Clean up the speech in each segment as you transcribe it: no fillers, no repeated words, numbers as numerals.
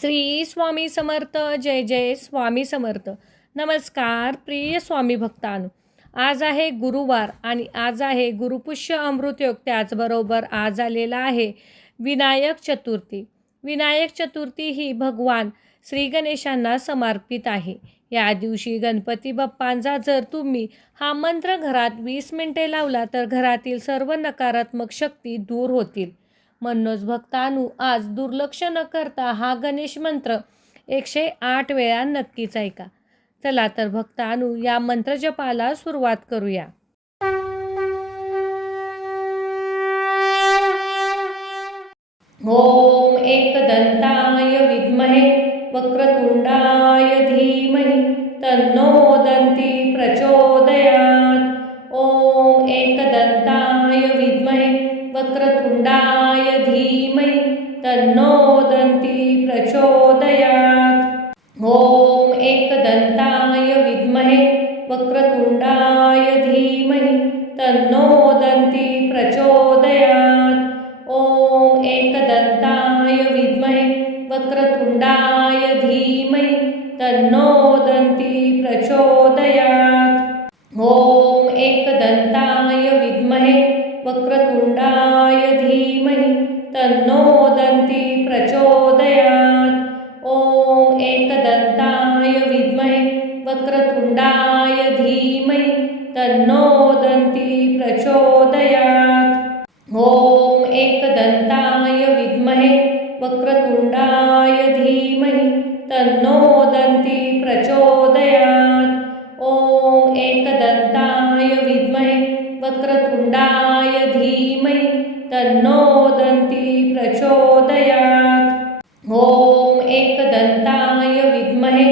श्री स्वामी समर्थ. जय जय स्वामी समर्थ. नमस्कार प्रिय स्वामी भक्तांनो. आज आहे गुरुवार आणि आज आहे गुरुपुष्य अमृत योग. त्याचबरोबर आज आलेला आहे विनायक चतुर्थी. विनायक चतुर्थी ही भगवान श्री गणेशांना समर्पित आहे. या दिवशी गणपती बाप्पांचा जर तुम्ही हा मंत्र घरात 20 मिनिटे लावला तर घरातील सर्व नकारात्मक शक्ती दूर होतील. म्हणूनच भक्तांनो, आज दुर्लक्ष न करता हा गणेश मंत्र 108 वेळा नक्कीच ऐका. चला तर भक्तांनो, या मंत्र जपाला सुरुवात करूया. ओम एकदंताय विद्महे वक्रतुंडाय धीमहि तन्नो दन्ती प्रचोदयात्. ओम एकदंताय विद्महे वक्रतुंडाय धीमहि तन्नो दन्ती प्रचोदयात्. ओम एकदंताय विद्महे वक्रतुंडाय धीमहि तन्नो दन्ती प्रचोदयात्. ओम एकदंताय विद्महे वक्रतुंडाय धीमहि तन्नो दन्ती प्रचोदयात्. ओम एकदंताय विद्महे वक्रतुंडाय धीमहि तन्नो दन्ती प्रचोदयात्. ओम एकदंताय विद्महे वक्रतुंडाय धीमहि तन्नो दन्ती प्रचोदयात्. ओम एकदंताय विद्महे वक्रतुंडाय धीमहि तन्नो दन्ती प्रचोदयात्. ओम एकदंताय विद्महे वक्रतुंडाय धीमहि तन्नो दन्ती प्रचोदयात्. ओम एकदंताय विद्महे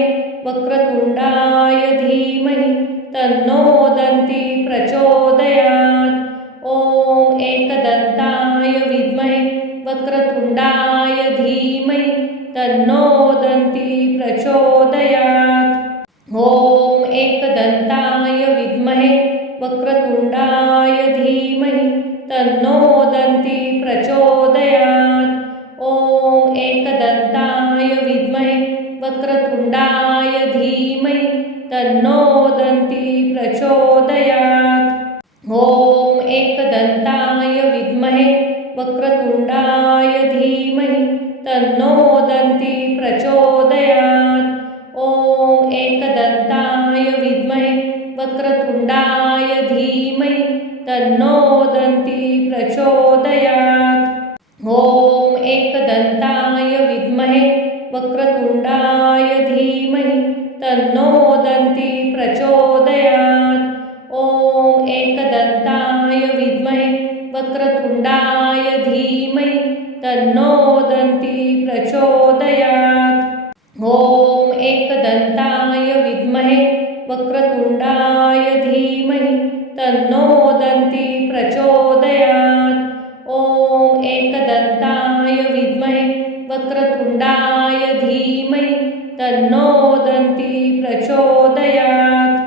वक्रतुंडाय धीमहि तन्नो दन्ती प्रचोदयात्. ओम एकदंताय विद्महे वक्रतुंडाय धीमहि तन्नो दन्ती प्रचोदयात्. ओम एकदंताय विद्महे वक्रतुंडाय धीमहि तन्नो दन्ती प्रचोदयात्. ओम एकदंताय विद्महे वक्रतुंडाय धीमहि तन्नो दन्ती प्रचोदयात्. ओम एकदंताय विद्महे वक्रतुंडाय धीमहि तन्नो दन्ती प्रचोदयात्. ओम एकदंताय विद्महे वक्रतुंडाय धीमहि तन्नो दन्ती प्रचोदयात्. ओम एकदंताय विद्महे वक्रतुंडाय धीमहि तन्नो दन्ती प्रचोदयात्. ओम एकदंताय विद्महे वक्रतुंडाय धीमहि तन्नो दन्ती प्रचोदयात्. ओम एकदंताय विद्महे वक्रतुंडाय धीमहि तन्नो दन्ती प्रचोदयात्. ओम एकदंताय विद्महे वक्रतुंडाय धीमहि तन्नो दन्ती प्रचोदयात्.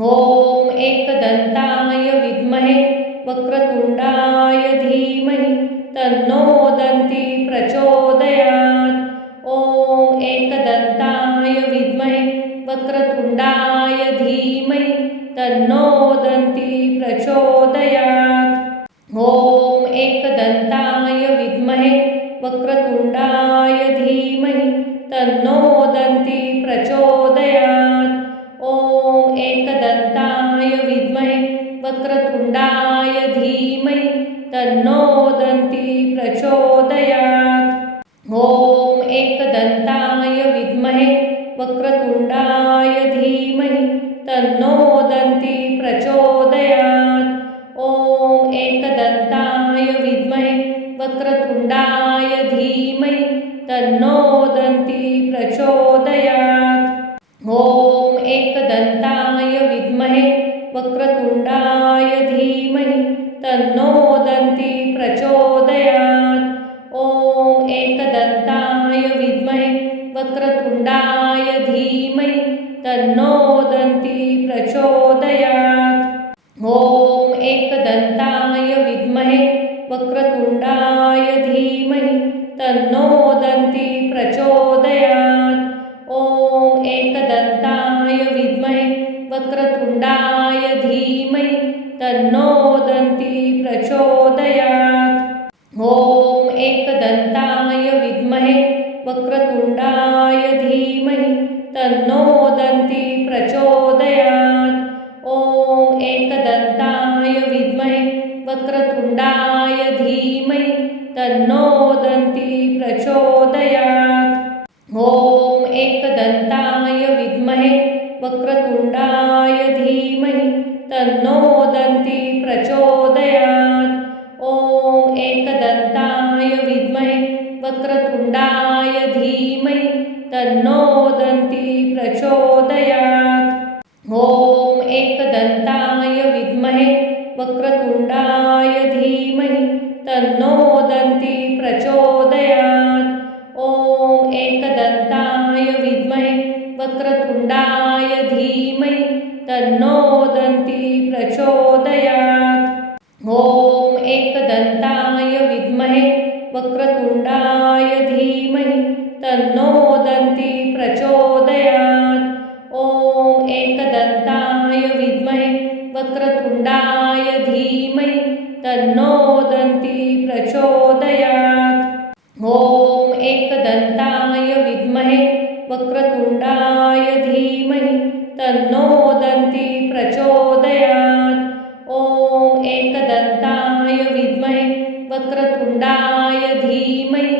ओम एकदंताय विद्महे वक्रतुंडाय धीमहि तन्नो दन्ती प्रचोदयात्. ओम एकदंताय विद्महे वक्रतुंडाय धीमहि तन्नो दन्ती प्रचोदयात्. ओम एकदंताय विद्महे वक्रतुंडाय धीमहि तन्नो दन्ती प्रचोदयात्. ओम एकदंताय विद्महे वक्रतुंडाय धीमहि तन्नो दन्ती प्रचोदयात्. ओम एकदंताय विद्महे वक्रतुंडाय धीमहि तन्नो दन्ती प्रचोदयात्. ओम एकदंताय विद्महे वक्रतुंडाय धीमहि तन्नो दन्ती प्रचोदयात्. ओम एकदंताय विद्महे वक्रतुंडाय धीमहि तन्नो दन्ती प्रचोदयात्. ओम एकदंताय विद्महे वक्रतुंडाय धीमहि तन्नो दन्ती प्रचोदयात्. ओम एकदंताय विद्महे वक्रतुंडाय धीमहि तन्नो दन्ती प्रचोदयात्। ॐ एकदन्ताय विद्महे वक्रतुण्डाय धीमहि तन्नो दन्ती प्रचोदयात्। ॐ एकदन्ताय विद्महे वक्रतुण्डाय धीमहि तन्नो दन्ती प्रचोदयात्। ॐ एकदन्ताय विद्महे वक्रतुण्डाय धीमहि तन्नो दन्ती प्रचोदयात्। ॐ एकदन्ताय विद्महे वक्रतुण्डाय धीमहि तन्नो दन्ती प्रचोदयात्। ॐ एकदन्ताय विद्महे वक्रतुण्डाय धीमहि तन्नो दन्ती प्रचोदयात्। ॐ एकदन्ताय विद्महे वक्रतुण्डाय धीमहि तन्नो दन्ती प्रचोदयात्। ॐ एकदन्ताय विद्महे वक्रतुण्डाय धीमहि तन्नो दन्ती प्रचोदयात्। ॐ एकदन्ताय विद्महे वक्रतुण्डाय धीमहि तन्नो दन्ती प्रचोदयात्। ॐ एकदन्ताय विद्महे वक्रतुण्डाय धीमहि तन्नो दन्ती प्रचोदयात्। ॐ एकदन्ताय विद्महे वक्रतुण्डाय धीमहि तन्नो दन्ती प्रचोदयात्। ॐ एकदन्ताय विद्महे वक्रतुण्डाय धीमहि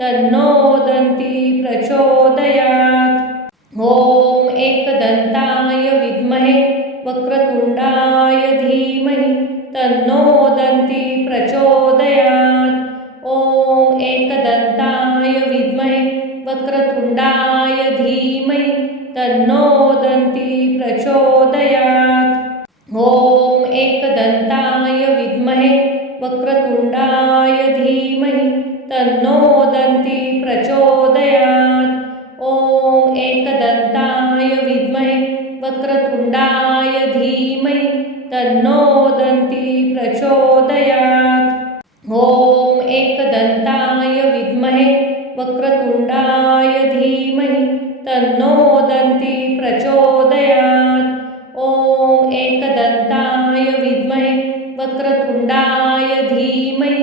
तन्नो दन्ती प्रचोदयात्। ॐ एकदन्ताय विद्महे वक्रतुण्डाय धीमहि तन्नो दन्ती प्रचोदयात्। ॐ एकदन्ताय विद्महे वक्रतुण्डाय धीमहि तन्नो दन्ती प्रचोदयात्। ॐ एकदन्ताय विद्महे वक्रतुण्डाय धीमहि तन्नो दन्ती प्रचोदयात्। ॐ एकदन्ताय विद्महे वक्रतुण्डाय धीमहि तन्नो दन्ती प्रचोदयात्। ॐ एकदन्ताय विद्महे वक्रतुण्डाय धीमहि तन्नो दन्ती प्रचोदयात्। ॐ एकदन्ताय विद्महे वक्रतुण्डाय धीमहि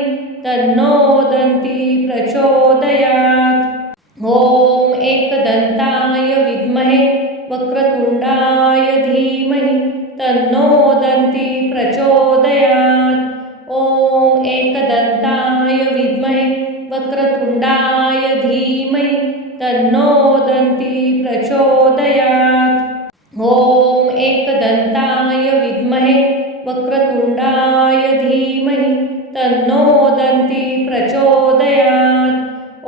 तन्नो दन्ती प्रचोदयात्। ॐ एकदन्ताय विद्महे वक्रतुण्डाय धीमहि तन्नो दन्ती प्रचोदयात्। ॐ एकदन्ताय विद्महे वक्रतुण्डाय धीमहि तन्नो दन्ती प्रचोदयात्। ॐ एकदन्ताय विद्महे वक्रतुण्डाय धीमहि तन्नो दन्ती प्रचोदयात्।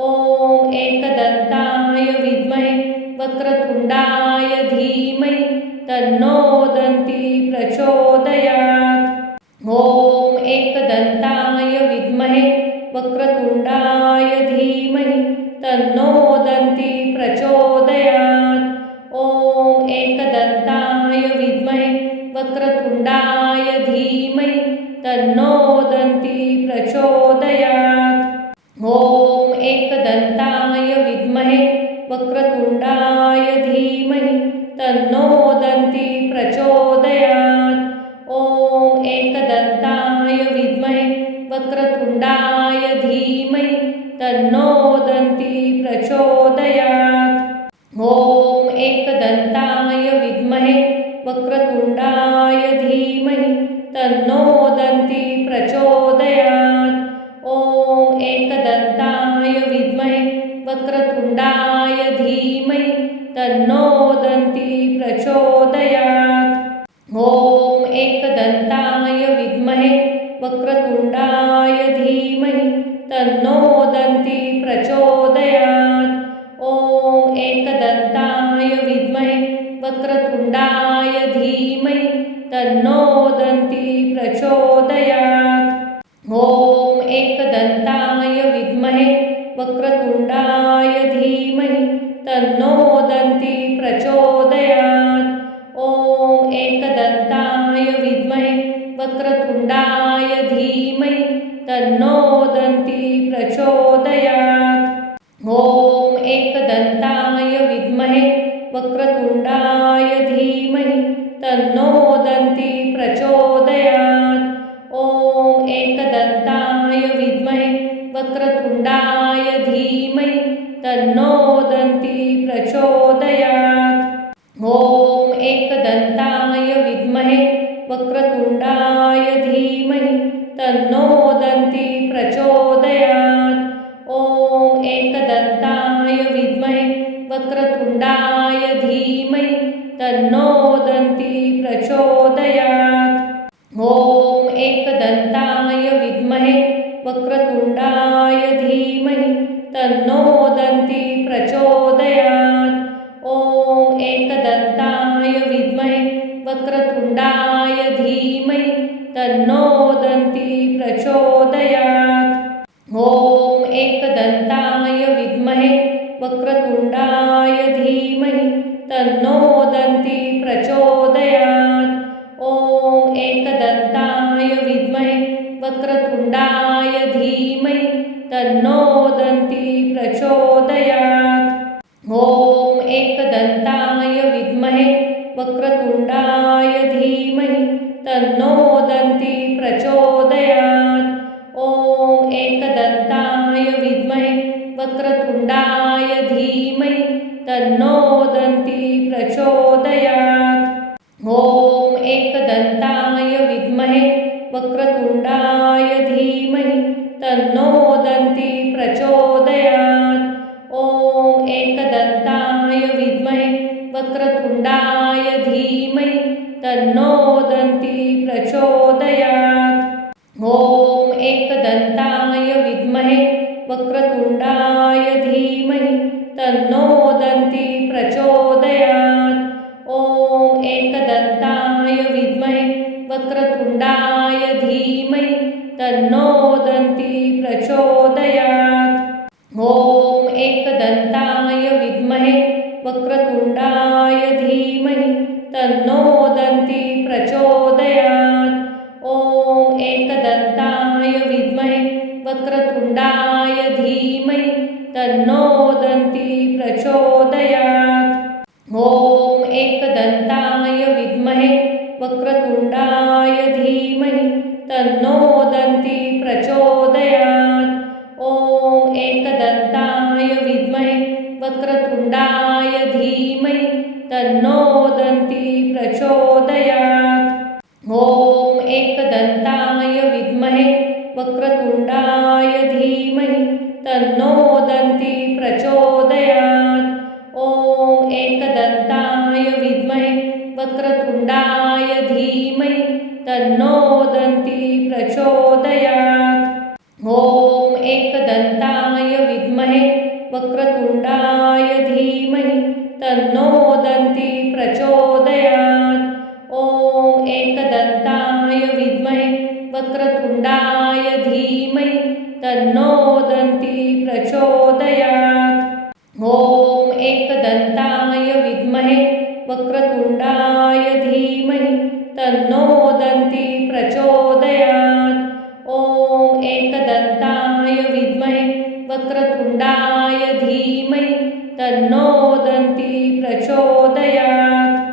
ॐ एकदन्ताय विद्महे वक्रतुण्डाय धीमहि तन्नो दन्ती प्रचोदयात्। ॐ एकदन्ताय विद्महे वक्रतुण्डाय धीमहि तन्नो दन्ती प्रचोदयात्। ॐ एकदन्ताय विद्महे वक्रतुण्डाय धीमहि तन्नो दन्ती प्रचोदयात्। ॐ एकदन्ताय विद्महे वक्रतुण्डाय धीमहि तन्नो दन्ती प्रचोदयात्। ॐ एकदन्ताय विद्महे वक्रतुण्डाय धीमहि तन्नो दन्ती प्रचोदयात्। ॐ एकदन्ताय विद्महे वक्रतुण्डाय धीमहि तन्नो दन्ती प्रचोदयात्। ॐ एकदन्ताय विद्महे वक्रतुण्डाय धीमहि तन्नो दन्ती प्रचोदयात्। ॐ एकदन्ताय विद्महे वक्रतुण्डाय धीमहि तन्नो दन्ती प्रचोदयात्। ॐ एकदन्ताय विद्महे वक्रतुण्डाय धीमहि तन्नो दन्ती प्रचोदयात्। ॐ एकदन्ताय विद्महे वक्रतुण्डाय धीमहि तन्नो दन्ती प्रचोदयात्। ॐ एकदन्ताय विद्महे वक्रतुण्डाय धीमहि तन्नो दन्ती प्रचोदयात्। ॐ एकदन्ताय विद्महे वक्रतुण्डाय धीमहि तन्नो दन्ती प्रचोदयात्। ॐ एकदन्ताय विद्महे वक्रतुण्डाय धीमहि तन्नो दन्ती प्रचोदयात्। ॐ एकदन्ताय विद्महे वक्रतुण्डाय धीमहि तन्नो दन्ती प्रचोदयात्। ॐ एकदन्ताय विद्महे वक्रतुण्डाय धीमहि तन्नो दन्ती प्रचोदयात्। ॐ एकदन्ताय विद्महे वक्रतुण्डाय धीमहि तन्नो दन्ती प्रचोदयात्। ॐ एकदन्ताय विद्महे वक्रतुण्डाय धीमहि तन्नो दन्ती प्रचोदयात्। ॐ एकदन्ताय विद्महे वक्रतुण्डाय धीमहि तन्नो दन्ती प्रचोदयात्। ॐ एकदन्ताय विद्महे वक्रतुण्डाय धीमहि तन्नो दन्ती प्रचोदयात्। ॐ एकदन्ताय विद्महे वक्रतुण्डाय धीमहि तन्नो दन्ती प्रचोदयात्। ॐ एकदन्ताय विद्महे वक्रतुण्डाय धीमहि तन्नो दन्ती प्रचोदयात्। ॐ एकदन्ताय विद्महे वक्रतुण्डाय धीमहि तन्नो दन्ती प्रचोदयात्। ॐ एकदन्ताय विद्महे वक्रतुण्डाय धीमहि तन्नो दन्ती प्रचोदयात्। ॐ एकदन्ताय विद्महे वक्रतुण्डाय धीमहि तन्नो दन्ती प्रचोदयात्। ॐ एकदन्ताय विद्महे वक्रतुण्डाय धीमहि तन्नो दन्ती प्रचोदयात्। ॐ एकदन्ताय विद्महे वक्रतुण्डाय धीमहि तन्नो दन्ती प्रचोदयात्। ॐ एकदन्ताय विद्महे वक्रतुण्डाय धीमहि तन्नो दन्ती प्रचोदयात्। ॐ एकदन्ताय विद्महे वक्रतुण्डाय धीमहि तन्नो दन्ती प्रचोदयात्। ॐ एकदन्ताय विद्महे वक्रतुण्डाय धीमहि तन्नो दन्ती प्रचोदयात्। ॐ एकदन्ताय विद्महे वक्रतुण्डाय धीमहि तन्नो दन्ती प्रचोदयात्। ॐ एकदन्ताय विद्महे वक्रतुण्डाय धीमहि तन्नो दन्ती प्रचोदयात्। ॐ एकदन्ताय विद्महे वक्रतुण्डाय धीमहि तन्नो दन्ती प्रचोदयात्। ॐ एकदन्ताय विद्महे वक्रतुण्डाय धीमहि तन्नो दन्ती प्रचोदयात्। ॐ एकदन्ताय विद्महे वक्रतुण्डाय धीमहि तन्नो दन्ती प्रचोदयात्। ॐ एकदन्ताय विद्महे वक्रतुण्डाय धीमहि तन्नो दन्ती प्रचोदयात्।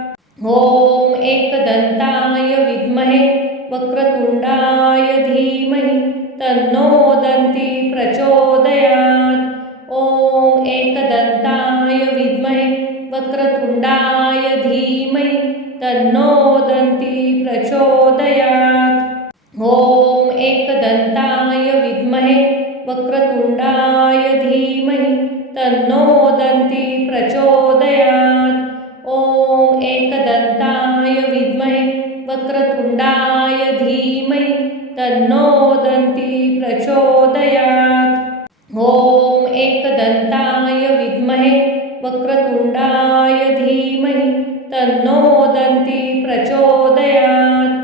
ॐ एकदन्ताय विद्महे वक्रतुण्डाय धीमहि तन्नो दन्ती प्रचोदयात्। ॐ एकदन्ताय विद्महे वक्रतुण्डाय धीमहि तन्नो दन्ती प्रचोदयात्। ॐ एकदन्ताय विद्महे वक्रतुण्डाय धीमहि तन्नो दन्ती प्रचोदयात्। ॐ एकदन्ताय विद्महे वक्रतुण्डाय धीमहि तन्नो दन्ती प्रचोदयात्। ॐ एकदन्ताय विद्महे वक्रतुण्डाय धीमहि तन्नो दन्ती प्रचोदयात्।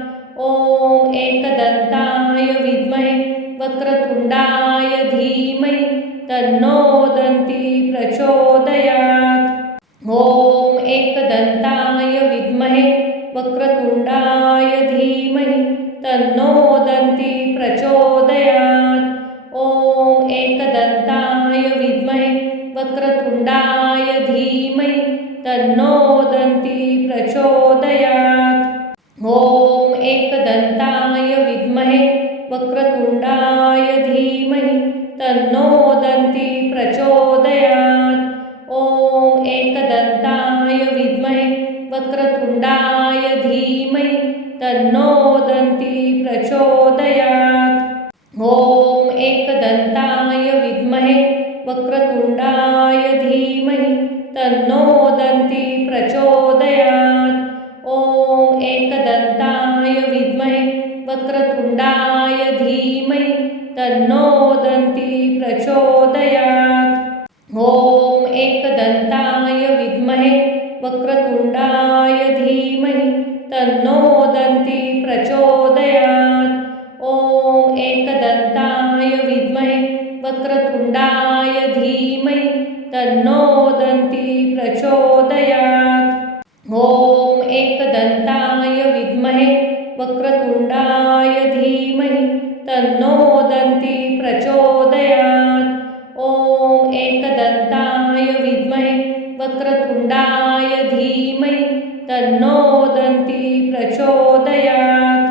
ॐ एकदन्ताय विद्महे वक्रतुण्डाय धीमहि तन्नो दन्ती प्रचोदयात्। ॐ एकदन्ताय विद्महे वक्रतुण्डाय धीमहि तन्नो दन्ती प्रचोदयात्। ॐ एकदन्ताय विद्महे तन्नो दन्ती प्रचोदयात्। ॐ एकदन्ताय विद्महे वक्रतुण्डाय धीमहि तन्नो दन्ती प्रचोदयात्। ॐ एकदन्ताय विद्महे वक्रतुण्डाय धीमहि तन्नो दन्ती प्रचोदयात्। ॐ एकदन्ताय विद्महे वक्रतुण्डाय धीमहि तन्नो दन्ती प्रचोदयात्। ॐ एकदन्ताय विद्महे वक्रतुण्डाय धीमहि तन्नो दन्ती प्रचोदयात्। ॐ एकदन्ताय विद्महे वक्रतुण्डाय धीमहि तन्नो दन्ती प्रचोदयात्। ॐ एकदन्ताय विद्महे वक्रतुण्डाय धीमहि तन्नो दन्ती प्रचोदयात्। ॐ एकदन्ताय विद्महे वक्रतुण्डाय धीमहि तन्नो दन्ती प्रचोदयात्।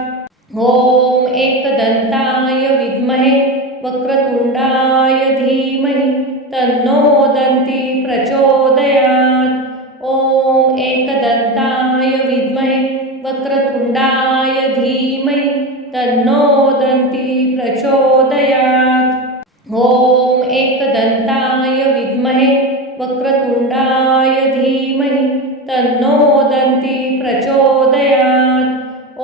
ॐ एकदन्ताय विद्महे वक्रतुण्डाय धीमहि तन्नो दन्ती प्रचोदयात्। ॐ एकदन्ताय विद्महे वक्रतुण्डाय धीमहि तन्नो दन्ती प्रचोदयात्। ॐ एकदन्ताय विद्महे वक्रतुण्डाय धीमहि तन्नो दन्ती प्रचोदयात्।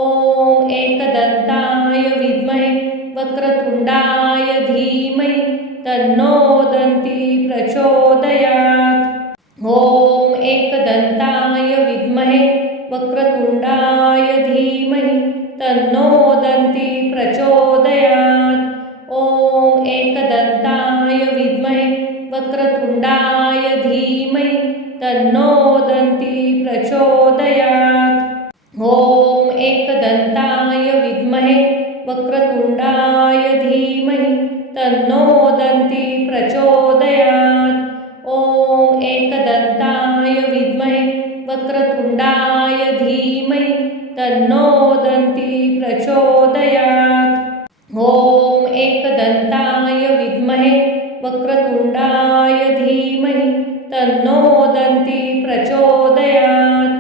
ॐ एकदन्ताय विद्महे वक्रतुण्डाय धीमहि तन्नो दन्ती प्रचोदयात्। ॐ एकदन्ताय विद्महे वक्रतुण्डाय धीमहि तन्नो दन्ती प्रचोदयात्। ॐ एकदन्ताय विद्महे वक्रतुण्डाय धीमहि तन्नो दन्ती प्रचोदयात्। ॐ एकदन्ताय विद्महे वक्रतुण्डाय धीमहि तन्नो दन्ती प्रचोदयात्। ॐ एकदन्ताय विद्महे वक्रतुण्डाय धीमहि तन्नो दन्ती प्रचोदयात्। ॐ एकदन्ताय विद्महे वक्रतुण्डाय धीमहि तन्नो दन्ती प्रचोदयात्।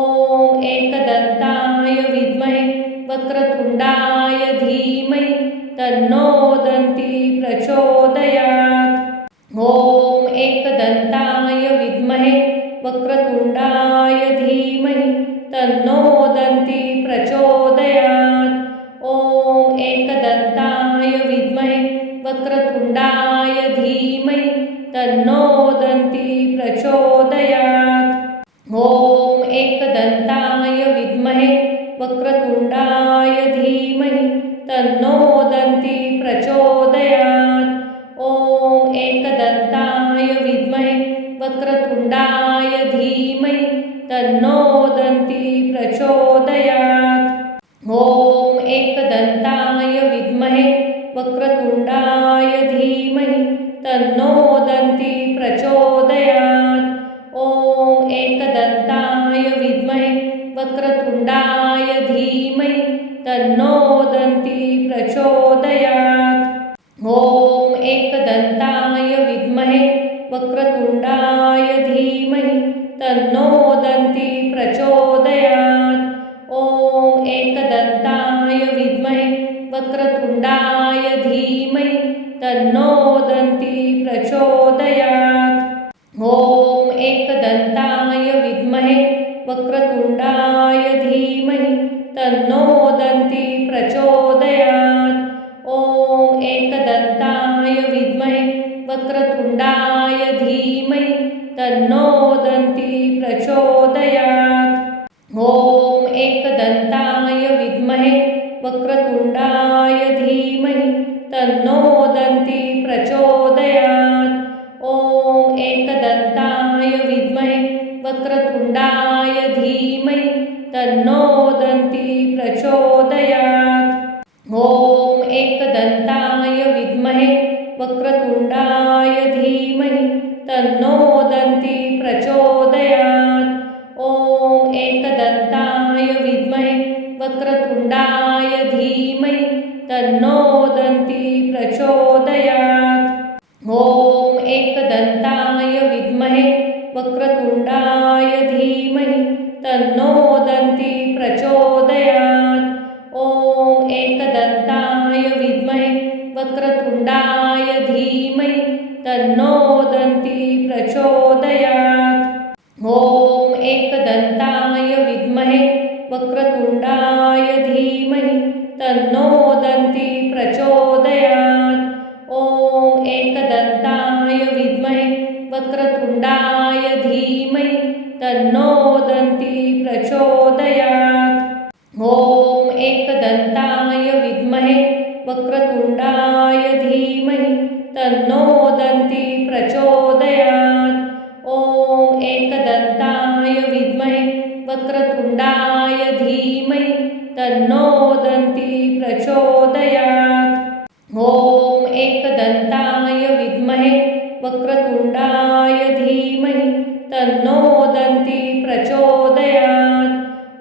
ॐ एकदन्ताय विद्महे वक्रतुण्डाय धीमहि तन्नो दन्ती प्रचोदयात्। ॐ एकदन्ताय विद्महे वक्रतुण्डाय धीमहि तन्नो दन्ती प्रचोदयात्। ॐ एकदन्ताय विद्महे वक्रतुण्डाय धीमहि तन्नो दन्ती प्रचोदयात्। ॐ एकदन्ताय विद्महे वक्रतुण्डाय धीमहि तन्नो दन्ती प्रचोदयात्। ॐ एकदन्ताय विद्महे वक्रतुण्डाय धीमहि तन्नो दन्ती प्रचोदयात्। ॐ एकदन्ताय विद्महे वक्रतुण्डाय धीमहि तन्नो दन्ती प्रचोदयात्। ॐ एकदन्ताय विद्महे वक्रतुण्डाय धीमहि तन्नो दन्ती प्रचोदयात्। ॐ एकदन्ताय विद्महे वक्रतुण्डाय धीमहि तन्नो दन्ती प्रचोदयात्। ॐ एकदन्ताय विद्महे वक्रतुण्डाय धीमहि तन्नो दन्ती प्रचोदयात्। ॐ एकदन्ताय विद्महे वक्रतुण्डाय धीमहि तन्नो दन्ती प्रचोदयात्। ॐ एकदन्ताय विद्महे वक्रतुण्डाय धीमहि तन्नो दन्ती प्रचोदयात्। ॐ एकदन्ताय विद्महे वक्रतुण्डाय धीमहि तन्नो दन्ती प्रचोदयात्। ॐ एकदन्ताय विद्महे वक्रतुण्डाय धीमहि तन्नो दन्ती प्रचोदयात्। ॐ एकदन्ताय विद्महे वक्रतुण्डाय धीमहि तन्नो दन्ती प्रचोदयात्। ॐ एकदन्ताय विद्महे वक्रतुण्डाय धीमहि तन्नो दन्ती प्रचोदयात्। वक्रतुंडाय धीमहि तन्नो दन्ती प्रचोदयात्। ॐ एकदन्ताय विद्महे वक्रतुंडाय धीमहि तन्नो दन्ती प्रचोदयात्। ॐ एकदन्ताय विद्महे वक्रतुंडाय धीमहि तन्नो दन्ती प्रचोदयात्। ॐ एकदन्ताय विद्महे वक्रतुंडाय धीमहि तन्नो दन्ती प्रचोदयात्। ॐ एकदन्ताय विद्महे वक्रतुंडाय धीमहि तन्नो दन्ती प्रचोदयात्। ॐ एकदन्ताय विद्महे वक्रतुंडाय धीमहि तन्नो दन्ती प्रचोदयात्। ॐ एकदन्ताय विद्महे वक्रतुंडाय धीमहि तन्नो दन्ती प्रचोदयात्।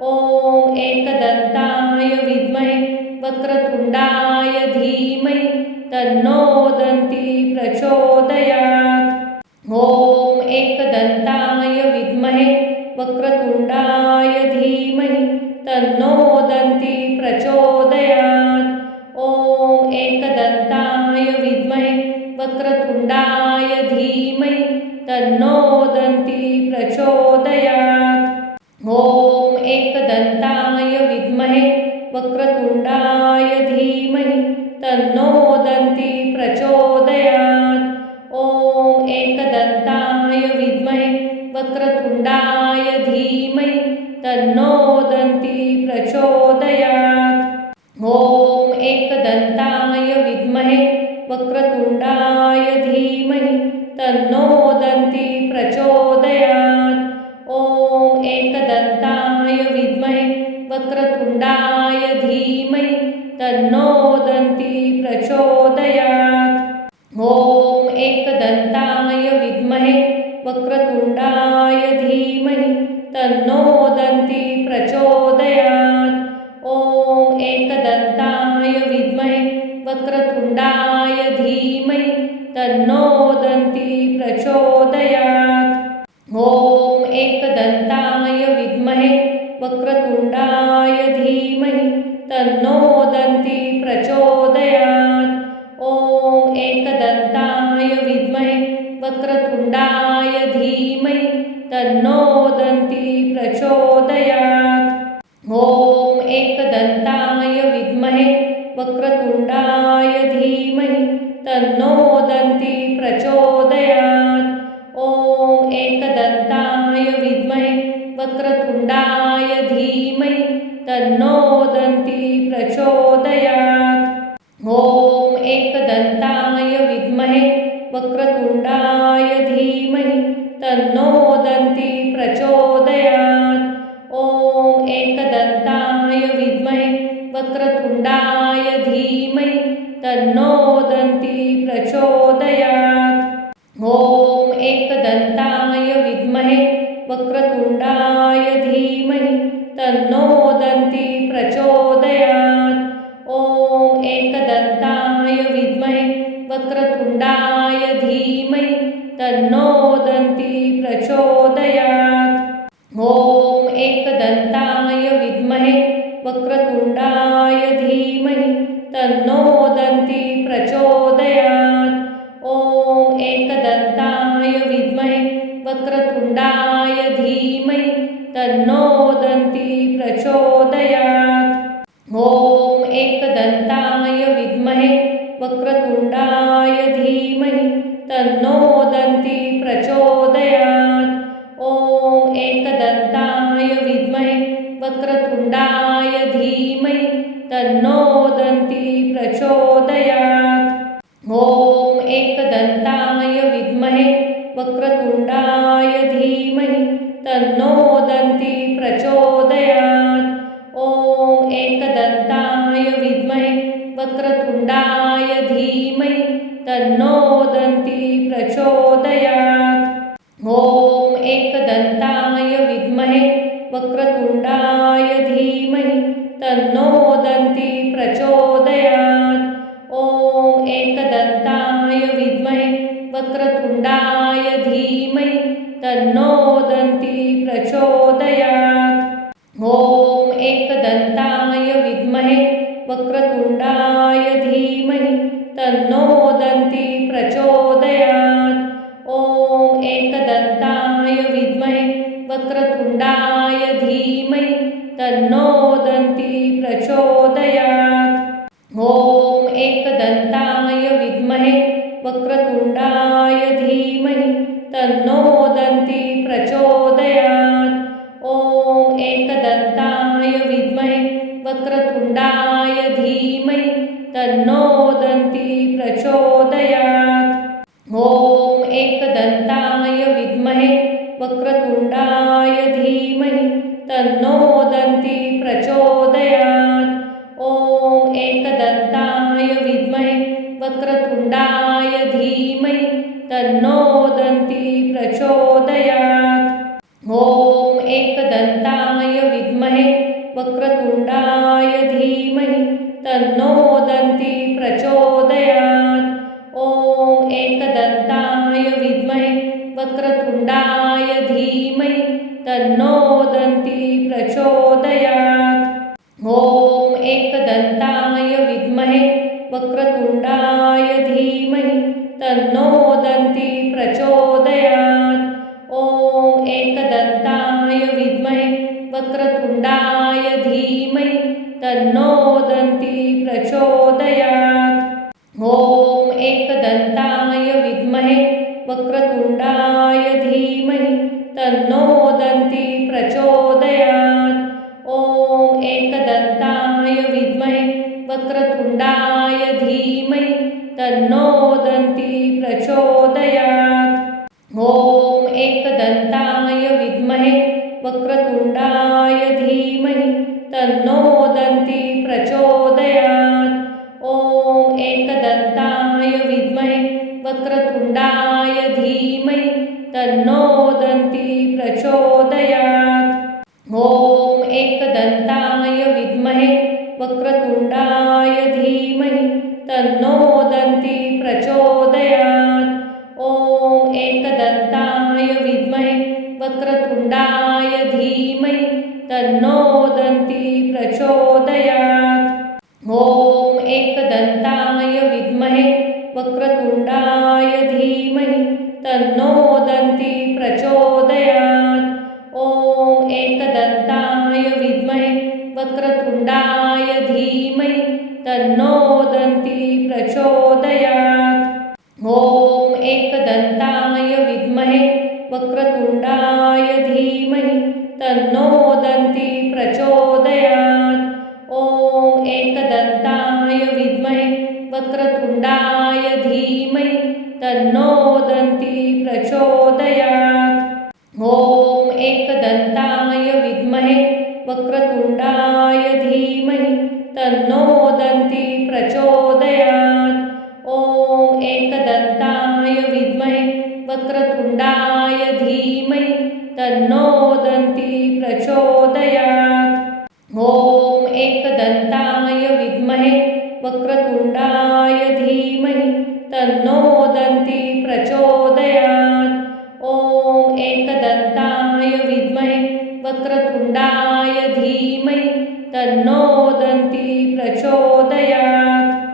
ॐ एकदन्ताय विद्महे वक्रतुंडाय धीमहि तन्नो दन्ती प्रचोदयात्। ॐ एकदन्ताय विद्महे वक्रतुंडाय धीमहि तन्नो दन्ती प्रचोदयात्। ॐ एकदन्ताय विद्महे वक्रतुंडाय धीमहि तन्नो दन्ती प्रचोदयात्। ॐ एकदन्ताय विद्महे वक्रतुंडाय धीमहि तन्नो दन्ती प्रचोदयात्। ॐ एकदन्ताय विद्महे वक्रतुंडाय धीमहि तन्नो दन्ती प्रचोदयात्। ॐ एकदन्ताय विद्महे वक्रतुंडाय धीमहि तन्नो दन्ती प्रचोदयात्। ॐ एकदन्ताय विद्महे वक्रतुंडाय धीमहि तन्नो दन्ती प्रचोदयात्। ॐ एकदन्ताय विद्महे वक्रतुंडाय धीमहि तन्नो दन्ती प्रचोदयात्। ॐ एकदन्ताय विद्महे वक्रतुंडाय धीमहि तन्नो दन्ती प्रचोदयात्। ॐ एकदन्ताय विद्महे वक्रतुंडाय धीमहि तन्नो दन्ती प्रचोदयात्। ॐ एकदन्ताय विद्महे वक्रतुंडाय धीमहि तन्नो दन्ती प्रचोदयात्। ॐ एकदन्ताय विद्महे वक्रतुंडाय धीमहि तन्नो दन्ती प्रचोदयात्। ॐ एकदन्ताय विद्महे वक्रतुंडाय धीमहि तन्नो दन्ती प्रचोदयात्। ॐ एकदन्ताय विद्महे वक्रतुंडाय धीमहि तन्नो दन्ती प्रचोदयात्। ॐ एकदन्ताय विद्महे वक्रतुंडाय धीमहि तन्नो दन्ती प्रचोदयात्। ॐ एकदन्ताय विद्महे वक्रतुंडाय धीमहि तन्नो दन्ती प्रचोदयात्। ॐ एकदन्ताय विद्महे वक्रतुंडाय धीमहि तन्नो दन्ती प्रचोदयात्। ॐ एकदन्ताय विद्महे वक्रतुंडाय धीमहि तन्नो दन्ती प्रचोदयात्। ॐ एकदन्ताय विद्महे वक्रतुंडाय धीमहि तन्नो दन्ती प्रचोदयात्। ॐ एकदन्ताय विद्महे वक्रतुंडाय धीमहि तन्नो दन्ती प्रचोदयात्। ॐ एकदन्ताय विद्महे वक्रतुंडाय धीमहि तन्नो दन्ती प्रचोदयात्। ॐ एकदन्ताय विद्महे वक्रतुंडाय धीमहि तन्नो दन्ती प्रचोदयात्। ॐ एकदन्ताय विद्महे वक्रतुंडाय धीमहि तन्नो दन्ती प्रचोदयात्। ॐ एकदन्ताय विद्महे वक्रतुंडाय धीमहि तन्नो दन्ती प्रचोदयात्। ॐ एकदन्ताय विद्महे वक्रतुंडाय धीमहि तन्नो दन्ती प्रचोदयात्। ॐ एकदन्ताय विद्महे वक्रतुण्डाय धीमहि तन्नो दन्ती प्रचोदयात्। ॐ एकदन्ताय विद्महे वक्रतुण्डाय धीमहि तन्नो दन्ती प्रचोदयात्। ॐ एकदन्ताय विद्महे वक्रतुण्डाय धीमहि तन्नो दन्ती प्रचोदयात्। ॐ एकदन्ताय विद्महे वक्रतुण्डाय धीमहि तन्नो दन्ती प्रचोदयात्। ॐ एकदन्ताय विद्महे वक्रतुण्डाय धीमहि तन्नो दन्ती प्रचोदयात्। ॐ एकदन्ताय विद्महे वक्रतुण्डाय धीमहि तन्नो दन्ती प्रचोदयात्। ॐ एकदन्ताय विद्महे वक्रतुण्डाय धीमहि तन्नो दन्ती प्रचोदयात्। ॐ एकदन्ताय विद्महे वक्रतुण्डाय धीमहि तन्नो दन्ती प्रचोदयात्। ॐ एकदन्ताय विद्महे वक्रतुण्डाय धीमहि तन्नो दन्ती प्रचोदयात्। ॐ एकदन्ताय विद्महे वक्रतुण्डाय धीमहि तन्नो दन्ती प्रचोदयात्। ॐ एकदन्ताय विद्महे वक्रतुण्डाय धीमहि तन्नो दन्ती प्रचोदयात्। ॐ एकदन्ताय विद्महे वक्रतुण्डाय धीमहि तन्नो दन्ती प्रचोदयात्। ॐ एकदन्ताय विद्महे वक्रतुण्डाय धीमहि तन्नो दन्ती प्रचोदयात्। ॐ एकदन्ताय विद्महे वक्रतुण्डाय धीमहि तन्नो दन्ती प्रचोदयात्। ॐ एकदन्ताय विद्महे वक्रतुण्डाय धीमहि तन्नो दन्ती प्रचोदयात्। ॐ एकदन्ताय विद्महे वक्रतुण्डाय धीमहि तन्नो दन्ती प्रचोदयात्। ॐ एकदन्ताय विद्महे वक्रतुण्डाय धीमहि तन्नो दन्ती प्रचोदयात्। ॐ एकदन्ताय विद्महे वक्रतुण्डाय धीमहि तन्नो दन्ती प्रचोदयात्। ॐ एकदन्ताय विद्महे वक्रतुण्डाय धीमहि तन्नो दन्ती प्रचोदयात्। ॐ एकदन्ताय विद्महे वक्रतुण्डाय धीमहि तन्नो दन्ती प्रचोदयात्। ॐ एकदन्ताय विद्महे वक्रतुण्डाय धीमहि तन्नो दन्ती प्रचोदयात्। ॐ एकदन्ताय विद्महे वक्रतुण्डाय धीमहि तन्नो दन्ती प्रचोदयात्। ॐ एकदन्ताय विद्महे वक्रतुण्डाय धीमहि तन्नो दन्ती प्रचोदयात्। ॐ एकदन्ताय विद्महे वक्रतुण्डाय धीमहि तन्नो दन्ती प्रचोदयात्।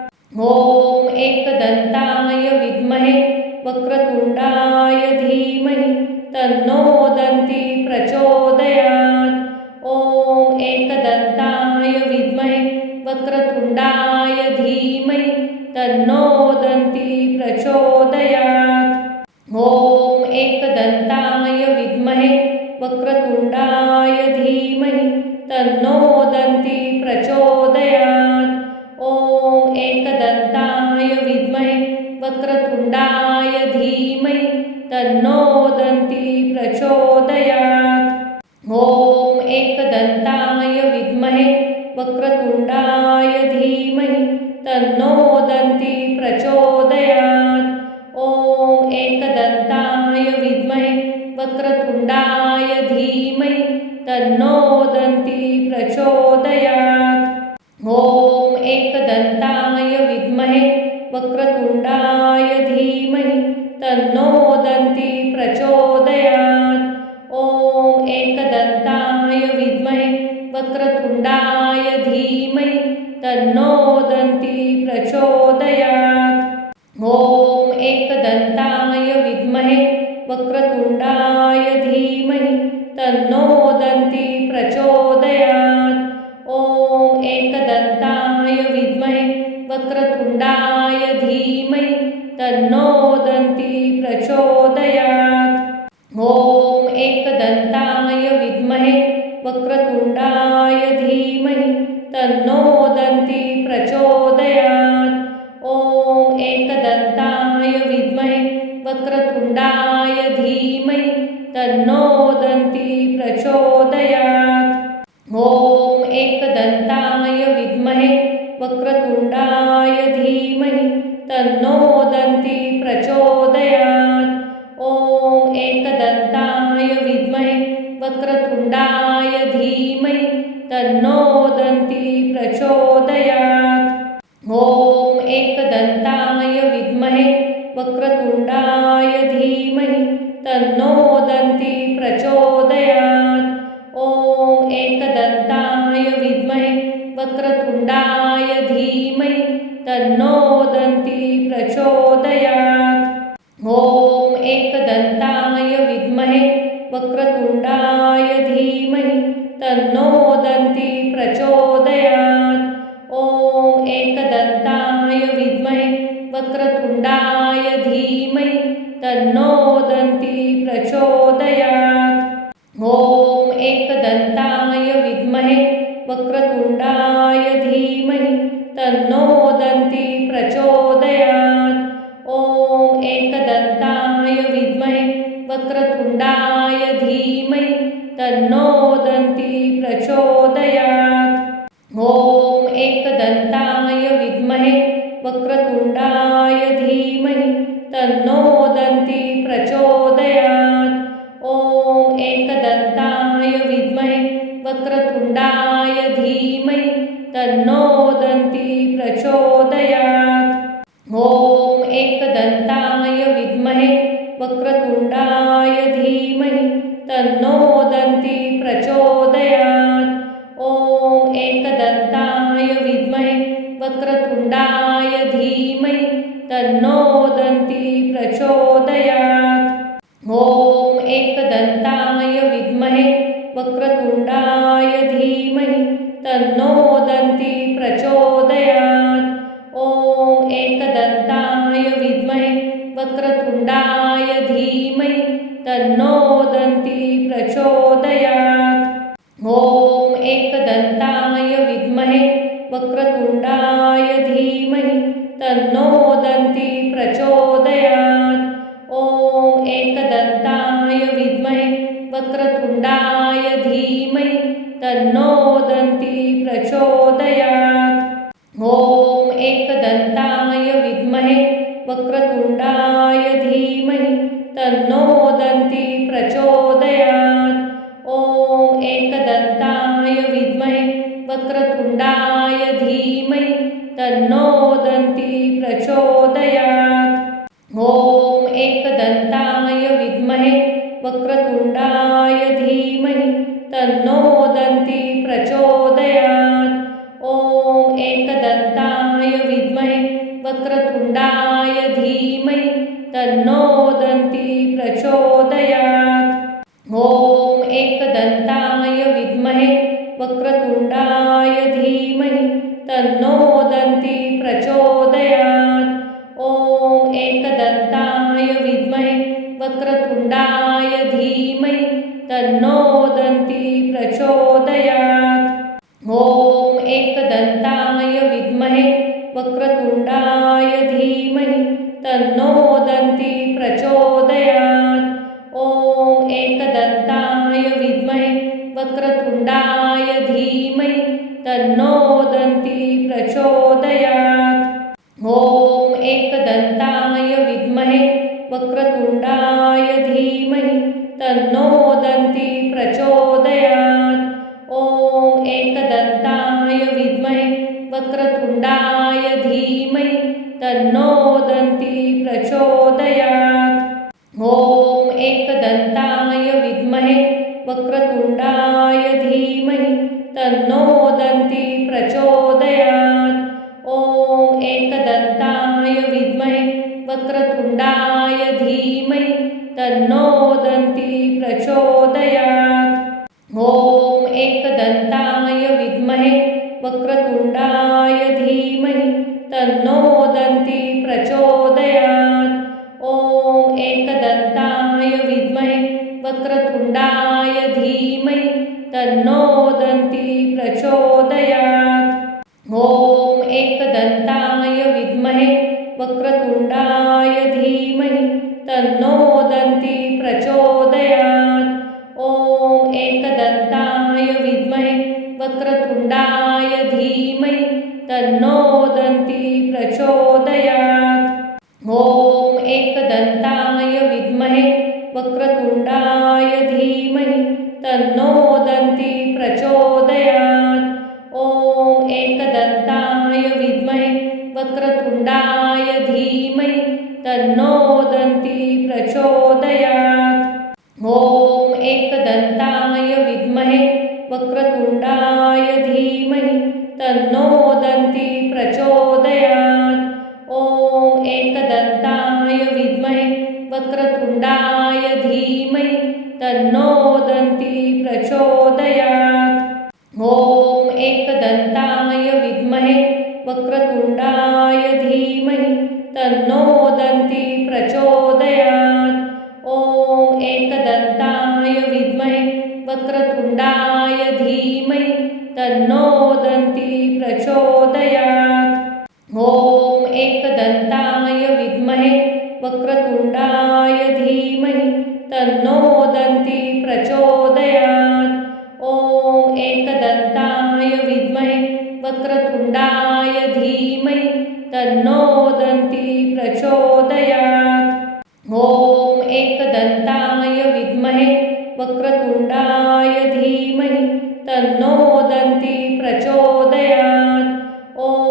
ॐ एकदन्ताय विद्महे वक्रतुण्डाय धीमहि तन्नो दन्ती प्रचोदयात्। ॐ एकदन्ताय विद्महे वक्रतुण्डाय धीमहि तन्नो दन्ती प्रचोदयात्। ॐ एकदन्ताय विद्महे वक्रतुण्डाय धीमहि तन्नो दन्ती प्रचोदयात्। ॐ एकदन्ताय विद्महे वक्रतुण्डाय धीमहि तन्नो दन्ती प्रचोदयात्। ॐ एकदन्ताय विद्महे वक्रतुण्डाय धीमहि तन्नो दन्ती प्रचोदयात्। ॐ एकदन्ताय विद्महे वक्रतुण्डाय धीमहि तन्नो दन्ती प्रचोदयात्। ॐ एकदन्ताय विद्महे वक्रतुण्डाय धीमहि तन्नो दन्ती प्रचोदयात्। तन्नो दन्ती प्रचोदयात्। ॐ एकदन्ताय विद्महे वक्रतुण्डाय धीमहि तन्नो दन्ती प्रचोदयात्। ॐ एकदन्ताय विद्महे वक्रतुण्डाय धीमहि तन्नो दन्ती प्रचोदयात्। ॐ एकदन्ताय विद्महे वक्रतुण्डाय धीमहि तन्नो दन्ती प्रचोदयात्। ॐ एकदन्ताय विद्महे वक्रतुण्डाय धीमहि तन्नो दन्ती प्रचोदयात्। ॐ एकदन्ताय विद्महे वक्रतुण्डाय धीमहि तन्नो दन्ती प्रचोदयात्। ॐ एकदन्ताय विद्महे वक्रतुण्डाय धीमहि तन्नो दन्ती प्रचोदयात्। ॐ एकदन्ताय विद्महे वक्रतुण्डाय धीमहि तन्नो दन्ती प्रचोदयात्। ॐ एकदन्ताय विद्महे वक्रतुण्डाय धीमहि तन्नो दन्ती प्रचोदयात्। ॐ एकदन्ताय विद्महे वक्रतुण्डाय धीमहि तन्नो दन्ती प्रचोदयात्। ॐ एकदन्ताय विद्महे वक्रतुण्डाय धीमहि तन्नो दन्ती प्रचोदयात्। ॐ एकदन्ताय विद्महे वक्रतुण्डाय धीमहि तन्नो दन्ती प्रचोदयात्। ॐ एकदन्ताय विद्महे वक्रतुण्डाय धीमहि तन्नो दन्ती प्रचोदयात्। ॐ एकदन्ताय विद्महे वक्रतुण्डाय धीमहि तन्नो दन्ती प्रचोदयात्। ॐ एकदन्ताय विद्महे वक्रतुण्डाय धीमहि तन्नो दन्ती प्रचोदयात्। ॐ एकदन्ताय विद्महे वक्रतुण्डाय धीमहि तन्नो दन्ती प्रचोदयात्। ॐ एकदन्ताय विद्महे वक्रतुण्डाय धीमहि तन्नो दन्ती प्रचोदयात्। ॐ एकदन्ताय विद्महे वक्रतुण्डाय धीमहि तन्नो दन्ती प्रचोदयात्। ॐ एकदन्ताय विद्महे वक्रतुण्डाय धीमहि तन्नो दन्ती प्रचोदयात्। ॐ एकदन्ताय विद्महे वक्रतुण्डाय धीमहि तन्नो दन्ती प्रचोदयात्। ॐ एकदन्ताय विद्महे वक्रतुण्डाय धीमहि तन्नो दन्ती प्रचोदयात्। ॐ एकदन्ताय विद्महे वक्रतुण्डाय धीमहि तन्नो दन्ती प्रचोदयात्। ॐ एकदन्ताय विद्महे वक्रतुण्डाय धीमहि तन्नो दन्ती प्रचोदयात्। ॐ एकदन्ताय विद्महे वक्रतुण्डाय धीमहि तन्नो दन्ती प्रचोदयात्। ॐ एकदन्ताय विद्महे वक्रतुण्डाय धीमहि तन्नो दन्ती प्रचोदयात्। ॐ एकदन्ताय विद्महे वक्रतुण्डाय धीमहि तन्नो दन्ती प्रचोदयात्। ॐ एकदन्ताय विद्महे वक्रतुण्डाय धीमहि तन्नो दन्ती प्रचोदयात्। ॐ एकदन्ताय विद्महे वक्रतुण्डाय धीमहि तन्नो दन्ती प्रचोदयात्। ॐ एकदन्ताय विद्महे वक्रतुण्डाय धीमहि तन्नो दन्ती प्रचोदयात्। ॐ एकदन्ताय विद्महे वक्रतुण्डाय धीमहि तन्नो दन्ती प्रचोदयात्। ॐ एकदन्ताय विद्महे वक्रतुण्डाय धीमहि तन्नो दन्ती प्रचोदयात्। ॐ एकदन्ताय विद्महे वक्रतुण्डाय धीमहि तन्नो दन्ती प्रचोदयात्। वक्रतुण्डाय धीमहि तन्नो दन्ती प्रचोदयात्। ॐ एकदन्ताय विद्महे वक्रतुण्डाय धीमहि तन्नो दन्ती प्रचोदयात्। ॐ एकदन्ताय विद्महे वक्रतुण्डाय धीमहि तन्नो दन्ती प्रचोदयात्। ॐ एकदन्ताय विद्महे वक्रतुण्डाय धीमहि तन्नो दन्ती प्रचोदयात्। ॐ एकदन्ताय विद्महे वक्रतुण्डाय धीमहि तन्नो दन्ती प्रचोदयात्। ॐ एकदन्ताय विद्महे वक्रतुण्डाय धीमहि तन्नो दन्ती प्रचोदयात्। ॐ एकदन्ताय विद्महे वक्रतुण्डाय धीमहि तन्नो दन्ती प्रचोदयात्। ॐ एकदन्ताय विद्महे वक्रतुण्डाय धीमहि तन्नो दन्ती प्रचोदयात्। ॐ एकदन्ताय विद्महे वक्रतुण्डाय धीमहि तन्नो दन्ती प्रचोदयात्। ॐ एकदन्ताय विद्महे वक्रतुण्डाय धीमहि तन्नो दन्ती प्रचोदयात्। ॐ एकदन्ताय विद्महे वक्रतुण्डाय धीमहि तन्नो दन्ती प्रचोदयात्। ॐ एकदन्ताय विद्महे वक्रतुण्डाय धीमहि तन्नो दन्ती प्रचोदयात्। ॐ एकदन्ताय विद्महे वक्रतुण्डाय धीमहि तन्नो दन्ती प्रचोदयात्। ॐ एकदन्ताय विद्महे वक्रतुण्डाय धीमहि तन्नो दन्ती प्रचोदयात्। ॐ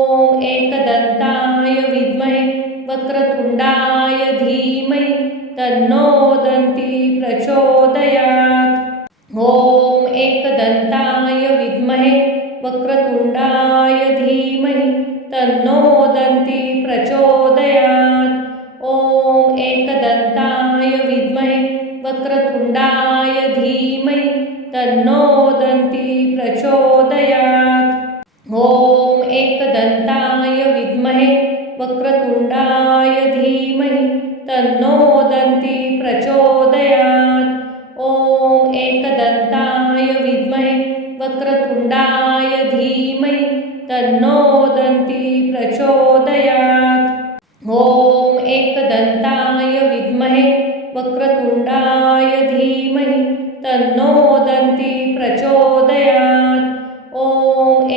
एकदन्ताय विद्महे वक्रतुण्डाय धीमहि तन्नो दन्ती प्रचोदयात्। ॐ एकदन्ताय विद्महे वक्रतुण्डाय धीमहि तन्नो दन्ती प्रचोदयात्। ॐ एकदन्ताय विद्महे वक्रतुण्डाय धीमहि तन्नो दन्ती प्रचोदयात्। ॐ एकदन्ताय विद्महे वक्रतुण्डाय धीमहि तन्नो दन्ती प्रचोदयात्। ॐ एकदन्ताय विद्महे वक्रतुण्डाय धीमहि तन्नो दन्ती प्रचोदयात्। ॐ एकदन्ताय विद्महे वक्रतुण्डाय धीमहि तन्नो दन्ती प्रचोदयात्। ॐ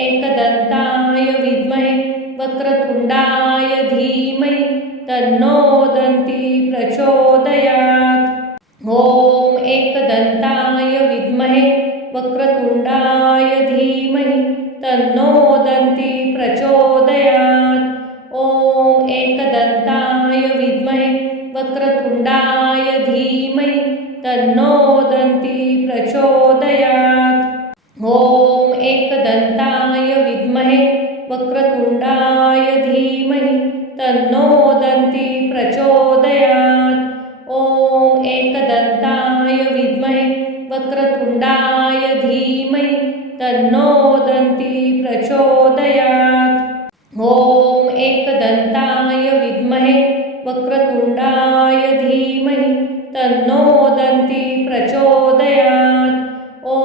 एकदन्ताय विद्महे वक्रतुण्डाय धीमहि तन्नो दन्ती प्रचोदयात्। ॐ एकदन्ताय विद्महे वक्रतुण्डाय धीमहि तन्नो दन्ती प्रचोदयात्। ॐ एकदन्ताय विद्महे वक्रतुण्डाय धीमहि तन्नो दन्ती प्रचोदयात्। ॐ एकदन्ताय विद्महे वक्रतुण्डाय धीमहि तन्नो दन्ती प्रचोदयात्। ॐ एकदन्ताय विद्महे वक्रतुण्डाय धीमहि तन्नो दन्ती प्रचोदयात्। ॐ एकदन्ताय विद्महे वक्रतुण्डाय धीमहि तन्नो दन्ती प्रचोदयात्। ॐ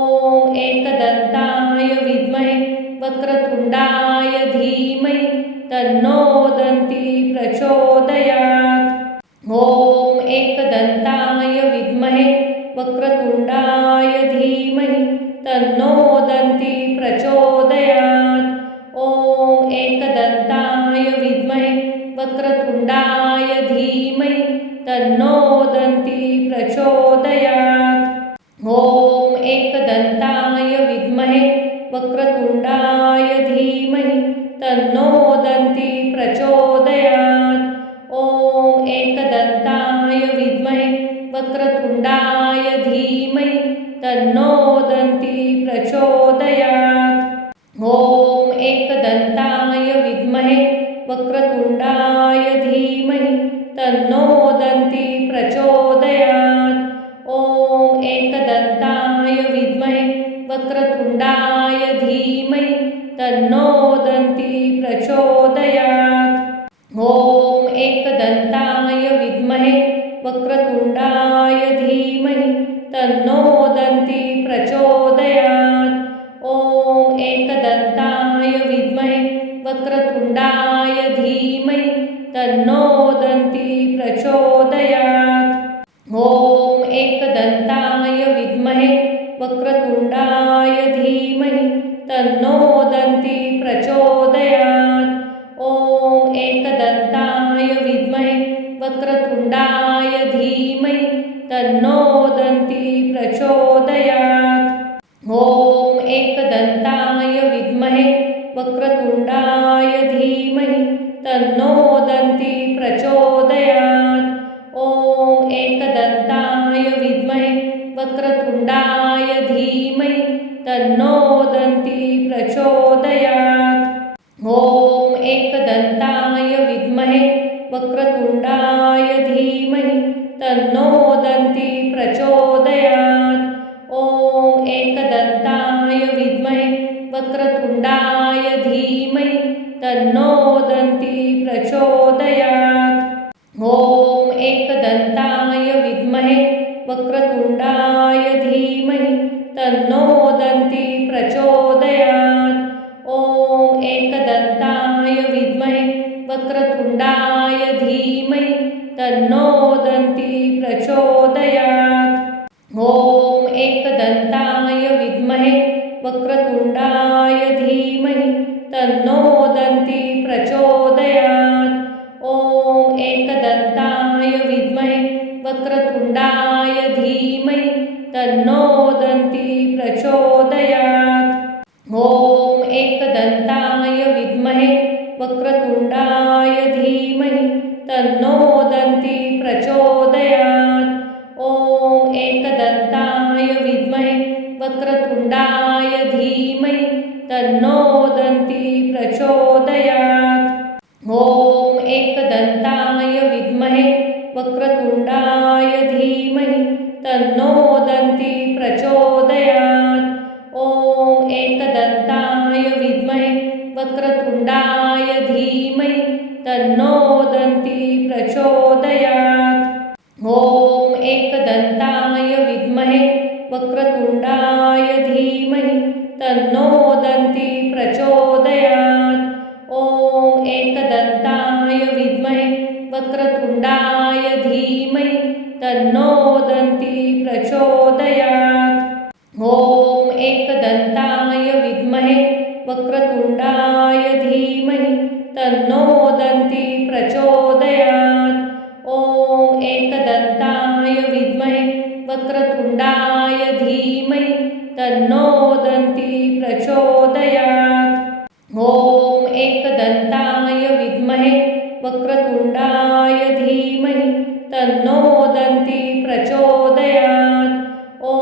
एकदन्ताय विद्महे वक्रतुण्डाय धीमहि तन्नो दन्ती प्रचोदयात्। ॐ एकदन्ताय विद्महे वक्रतुण्डाय धीमहि तन्नो दन्ती प्रचोदयात्। ॐ एकदन्ताय विद्महे वक्रतुण्डाय धीमहि तन्नो दन्ती प्रचोदयात्। ॐ एकदन्ताय विद्महे वक्रतुण्डाय धीमहि तन्नो दन्ती प्रचोदयात्। ॐ एकदन्ताय विद्महे वक्रतुण्डाय धीमहि तन्नो दन्ती प्रचोदयात्। ॐ एकदन्ताय विद्महे वक्रतुण्डाय धीमहि तन्नो एकदन्ताय विद्महे वक्रतुंडाय धीमहि तन्नो दन्ती प्रचोदयात्। ॐ एकदन्ताय विद्महे वक्रतुंडाय धीमहि तन्नो दन्ती प्रचोदयात्। ॐ एकदन्ताय विद्महे वक्रतुंडाय धीमहि तन्नो दन्ती प्रचोदयात्। ॐ एकदन्ताय विद्महे वक्रतुंडाय धीमहि तन्नो दन्ती प्रचोदयात्। ॐ एकदन्ताय विद्महे वक्रतुंडाय धीमहि तन्नो दन्ती प्रचोदयात्। ॐ एकदन्ताय विद्महे वक्रतुंडाय धीमहि तन्नो दन्ती प्रचोदयात्। ॐ एकदन्ताय विद्महे वक्रतुंडाय धीमहि तन्नो दन्ती प्रचोदयात्। ॐ एकदन्ताय विद्महे वक्रतुंडाय धीमहि तन्नो दन्ती प्रचोदयात्। ॐ एकदन्ताय विद्महे वक्रतुंडाय धीमहि तन्नो दन्ती प्रचोदयात्। ॐ एकदन्ताय विद्महे वक्रतुंडाय धीमहि तन्नो दन्ती प्रचोदयात्। ॐ एकदन्ताय विद्महे वक्रतुंडाय धीमहि तन्नो दन्ती प्रचोदयात्। ॐ एकदन्ताय विद्महे वक्रतुंडाय धीमहि तन्नो दन्ती प्रचोदयात्। ॐ एकदन्ताय विद्महे वक्रतुंडाय धीमहि तन्नो दन्ती प्रचोदयात्। ॐ एकदन्ताय विद्महे वक्रतुंडाय धीमहि तन्नो दन्ती प्रचोदयात्। ॐ एकदन्ताय विद्महे वक्रतुंडाय धीमहि तन्नो दन्ती प्रचोदयात्। ॐ एकदन्ताय विद्महे वक्रतुंडाय धीमहि तन्नो दन्ती प्रचोदयात्। ॐ एकदन्ताय विद्महे वक्रतुंडाय धीमहि तन्नो दन्ती प्रचोदयात्। ॐ एकदन्ताय विद्महे वक्रतुंडाय धीमहि तन्नो दन्ती प्रचोदयात्। ॐ एकदन्ताय विद्महे वक्रतुंडाय धीमहि तन्नो दन्ती प्रचोदयात्। ॐ एकदन्ताय विद्महे वक्रतुंडाय धीमहि तन्नो दन्ती प्रचोदयात्। ॐ एकदन्ताय विद्महे वक्रतुंडाय धीमहि तन्नो दन्ती प्रचोदयात्। ॐ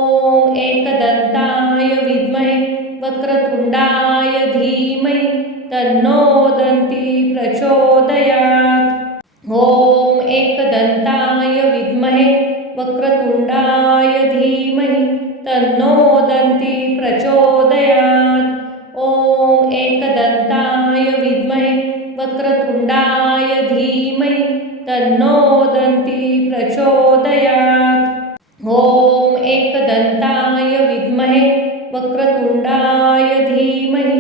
एकदन्ताय विद्महे वक्रतुंडाय धीमहि तन्नो दन्ती प्रचोदयात्। ॐ एकदन्ताय विद्महे वक्रतुंडाय धीमहि तन्नो दन्ती प्रचोदयात्। ॐ एकदन्ताय विद्महे वक्रतुंडाय धीमहि तन्नो दन्ती प्रचोदयात्। ॐ एकदन्ताय विद्महे वक्रतुंडाय धीमहि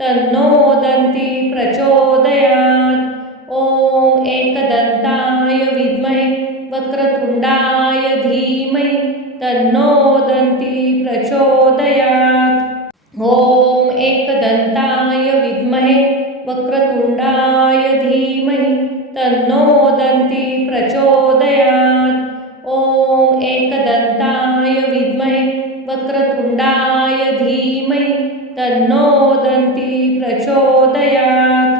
तन्नो दन्ती प्रचोदयात्। ॐ एकदन्ताय विद्महे वक्रतुंडाय धीमहि तन्नो दन्ती प्रचोदयात्। ॐ एकदन्ताय विद्महे वक्रतुंडाय धीमहि तन्नो दन्ती प्रचोदयात्। ॐ एकदन्ताय विद्महे वक्रतुंडाय धीमहि तन्नो दन्ती प्रचोदयात्।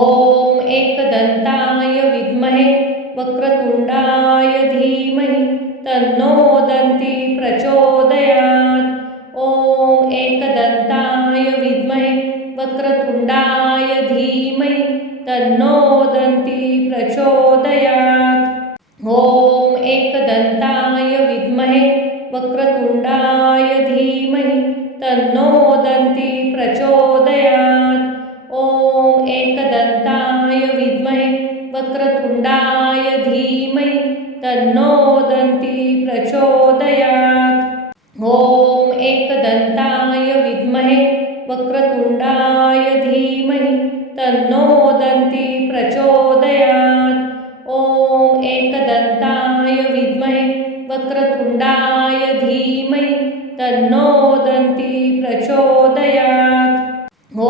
ॐ एकदन्ताय विद्महे वक्रतुंडाय धीमहि तन्नो दन्ती प्रचोदयात्। ॐ एकदन्ताय विद्महे वक्रतुंडाय धीमहि तन्नो दन्ती प्रचोदयात्। ॐ एकदन्ताय विद्महे वक्रतुंडाय धीमहि तन्नो दन्ती प्रचोदयात्। ॐ एकदन्ताय विद्महे वक्रतुंडाय धीमहि तन्नो दन्ती प्रचोदयात्। ॐ एकदन्ताय विद्महे वक्रतुण्डाय धीमहि तन्नो दन्ती प्रचोदयात्। ॐ एकदन्ताय विद्महे वक्रतुण्डाय धीमहि तन्नो दन्ती प्रचोदयात्। ॐ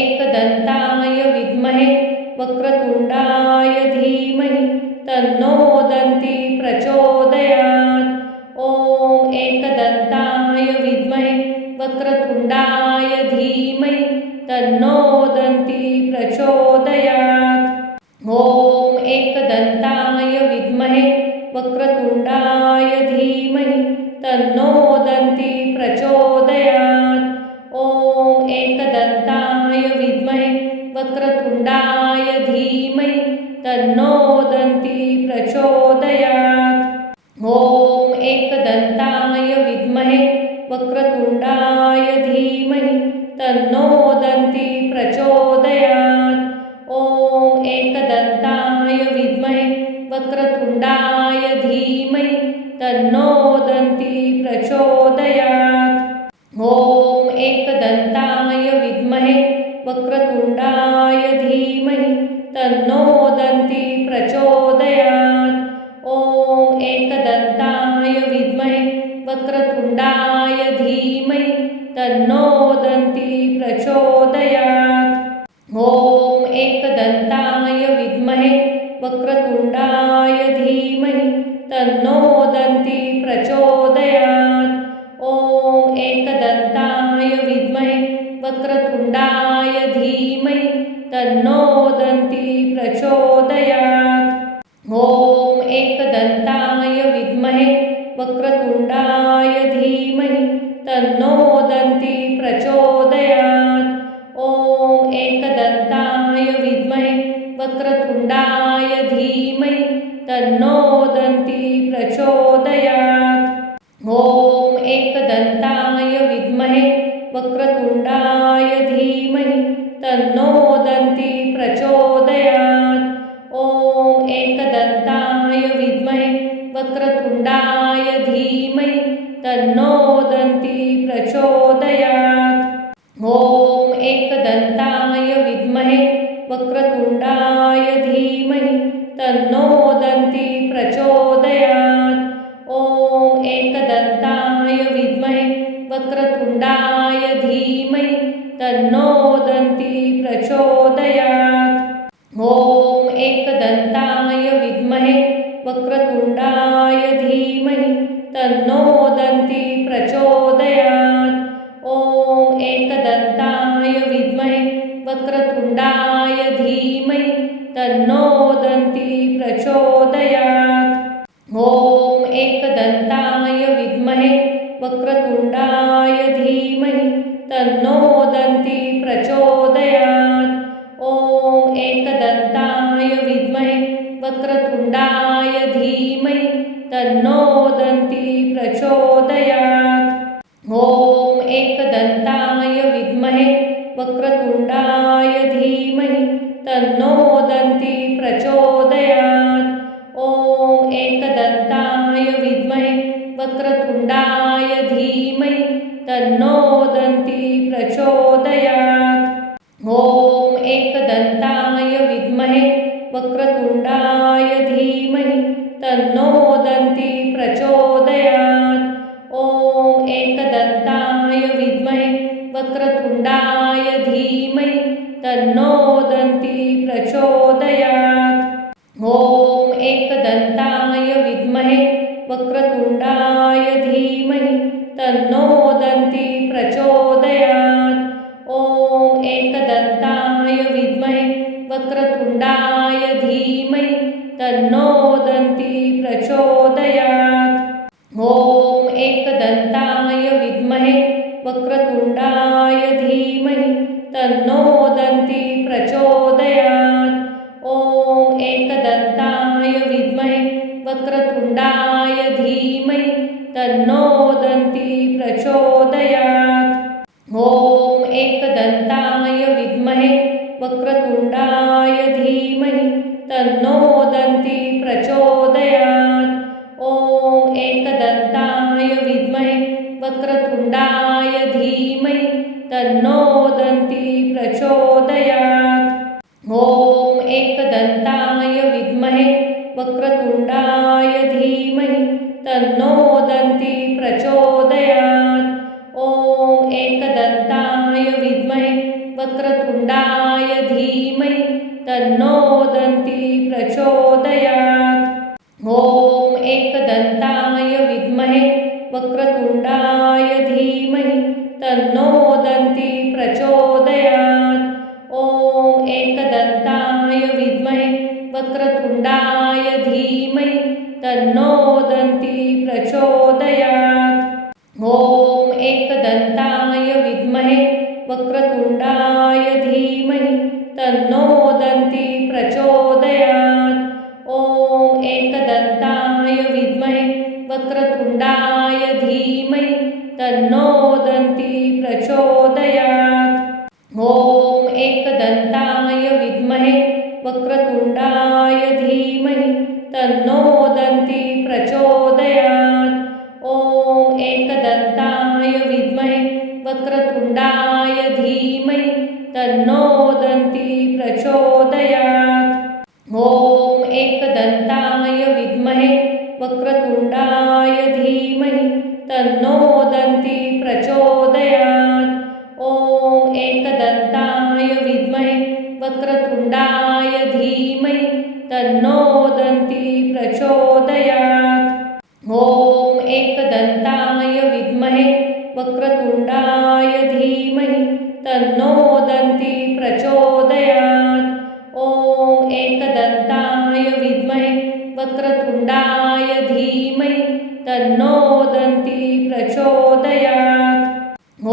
एकदन्ताय विद्महे वक्रतुण्डाय धीमहि तन्नो दन्ती प्रचोदयात्। ॐ एकदन्ताय विद्महे वक्रतुण्डाय धीमहि तन्नो दन्ती प्रचोदयात्। ॐ एकदन्ताय विद्महे वक्रतुण्डाय धीमहि तन्नो दन्ती प्रचोदयात्। ॐ एकदन्ताय विद्महे वक्रतुण्डाय धीमहि तन्नो दन्ती प्रचोदयात्। ॐ एकदन्ताय विद्महे वक्रतुण्डाय धीमहि तन्नो दन्ती प्रचोदयात्। ॐ एकदन्ताय विद्महे वक्रतुण्डाय धीमहि तन्नो दन्ती प्रचोदयात्। ॐ एकदन्ताय विद्महे वक्रतुण्डाय धीमहि तन्नो दन्ती प्रचोदयात्। ॐ एकदन्ताय विद्महे वक्रतुण्डाय धीमहि तन्नो दन्ती प्रचोदयात्। ॐ एकदन्ताय विद्महे वक्रतुण्डाय धीमहि तन्नो दन्ती प्रचोदयात्। ॐ एकदन्ताय विद्महे वक्रतुण्डाय धीमहि तन्नो दन्ती प्रचोदयात्। ॐ एकदन्ताय विद्महे वक्रतुण्डाय धीमहि तन्नो दन्ती प्रचोदयात्। ॐ एकदन्ताय विद्महे वक्रतुण्डाय धीमहि तन्नो दन्ती प्रचोदयात्। ॐ एकदन्ताय विद्महे वक्रतुण्डाय धीमहि तन्नो दन्ती प्रचोदयात्। ॐ एकदन्ताय विद्महे वक्रतुण्डाय धीमहि तन्नो दन्ती प्रचोदयात्। ॐ एकदन्ताय विद्महे वक्रतुण्डाय धीमहि तन्नो दन्ती प्रचोदयात्। ॐ एकदन्ताय विद्महे वक्रतुण्डाय धीमहि तन्नो दन्ती प्रचोदयात्। ॐ एकदन्ताय विद्महे वक्रतुण्डाय धीमहि तन्नो दन्ती प्रचोदयात्। ॐ एकदन्ताय विद्महे वक्रतुण्डाय धीमहि तन्नो दन्ती प्रचोदयात्। ॐ एकदन्ताय विद्महे वक्रतुण्डाय धीमहि तन्नो दन्ती प्रचोदयात्। ॐ एकदन्ताय विद्महे वक्रतुण्डाय धीमहि तन्नो दन्ती प्रचोदयात्। ॐ एकदन्ताय विद्महे वक्रतुण्डाय धीमहि तन्नो दन्ती प्रचोदयात्। ॐ एकदन्ताय विद्महे वक्रतुण्डाय धीमहि तन्नो दन्ती प्रचोदयात्। ॐ एकदन्ताय विद्महे वक्रतुण्डाय धीमहि तन्नो दन्ती प्रचोदयात्। ॐ एकदन्ताय विद्महे वक्रतुण्डाय धीमहि तन्नो दन्ती प्रचोदयात्। ॐ एकदन्ताय विद्महे वक्रतुण्डाय धीमहि तन्नो दन्ती प्रचोदयात्। ॐ एकदन्ताय विद्महे वक्रतुण्डाय धीमहि तन्नो दन्ती प्रचोदयात्। ॐ एकदन्ताय विद्महे वक्रतुण्डाय धीमहि तन्नो दन्ती प्रचोदयात्। ॐ एकदन्ताय विद्महे वक्रतुण्डाय धीमहि तन्नो दन्ती प्रचोदयात्। ॐ एकदन्ताय विद्महे वक्रतुण्डाय धीमहि तन्नो दन्ती प्रचोदयात्। तन्नो दन्ती प्रचोदयात्। ॐ एकदन्ताय विद्महे वक्रतुण्डाय धीमहि तन्नो दन्ती प्रचोदयात्। ॐ एकदन्ताय विद्महे वक्रतुण्डाय धीमहि तन्नो दन्ती प्रचोदयात्। ॐ एकदन्ताय विद्महे वक्रतुण्डाय धीमहि तन्नो दन्ती प्रचोदयात्। ॐ एकदन्ताय विद्महे वक्रतुण्डाय धीमहि तन्नो दन्ती प्रचोदयात्। ॐ एकदन्ताय विद्महे वक्रतुण्डाय धीमहि तन्नो दन्ती प्रचोदयात्। ॐ एकदन्ताय विद्महे वक्रतुण्डाय धीमहि तन्नो दन्ती प्रचोदयात्। ॐ एकदन्ताय विद्महे वक्रतुण्डाय धीमहि तन्नो दन्ती प्रचोदयात्। ॐ एकदन्ताय विद्महे वक्रतुण्डाय धीमहि तन्नो दन्ती प्रचोदयात्। ॐ एकदन्ताय विद्महे वक्रतुण्डाय धीमहि तन्नो दन्ती प्रचोदयात्। ॐ एकदन्ताय विद्महे वक्रतुण्डाय धीमहि तन्नो दन्ती प्रचोदयात्। ॐ एकदन्ताय विद्महे वक्रतुण्डाय धीमहि तन्नो दन्ती प्रचोदयात्।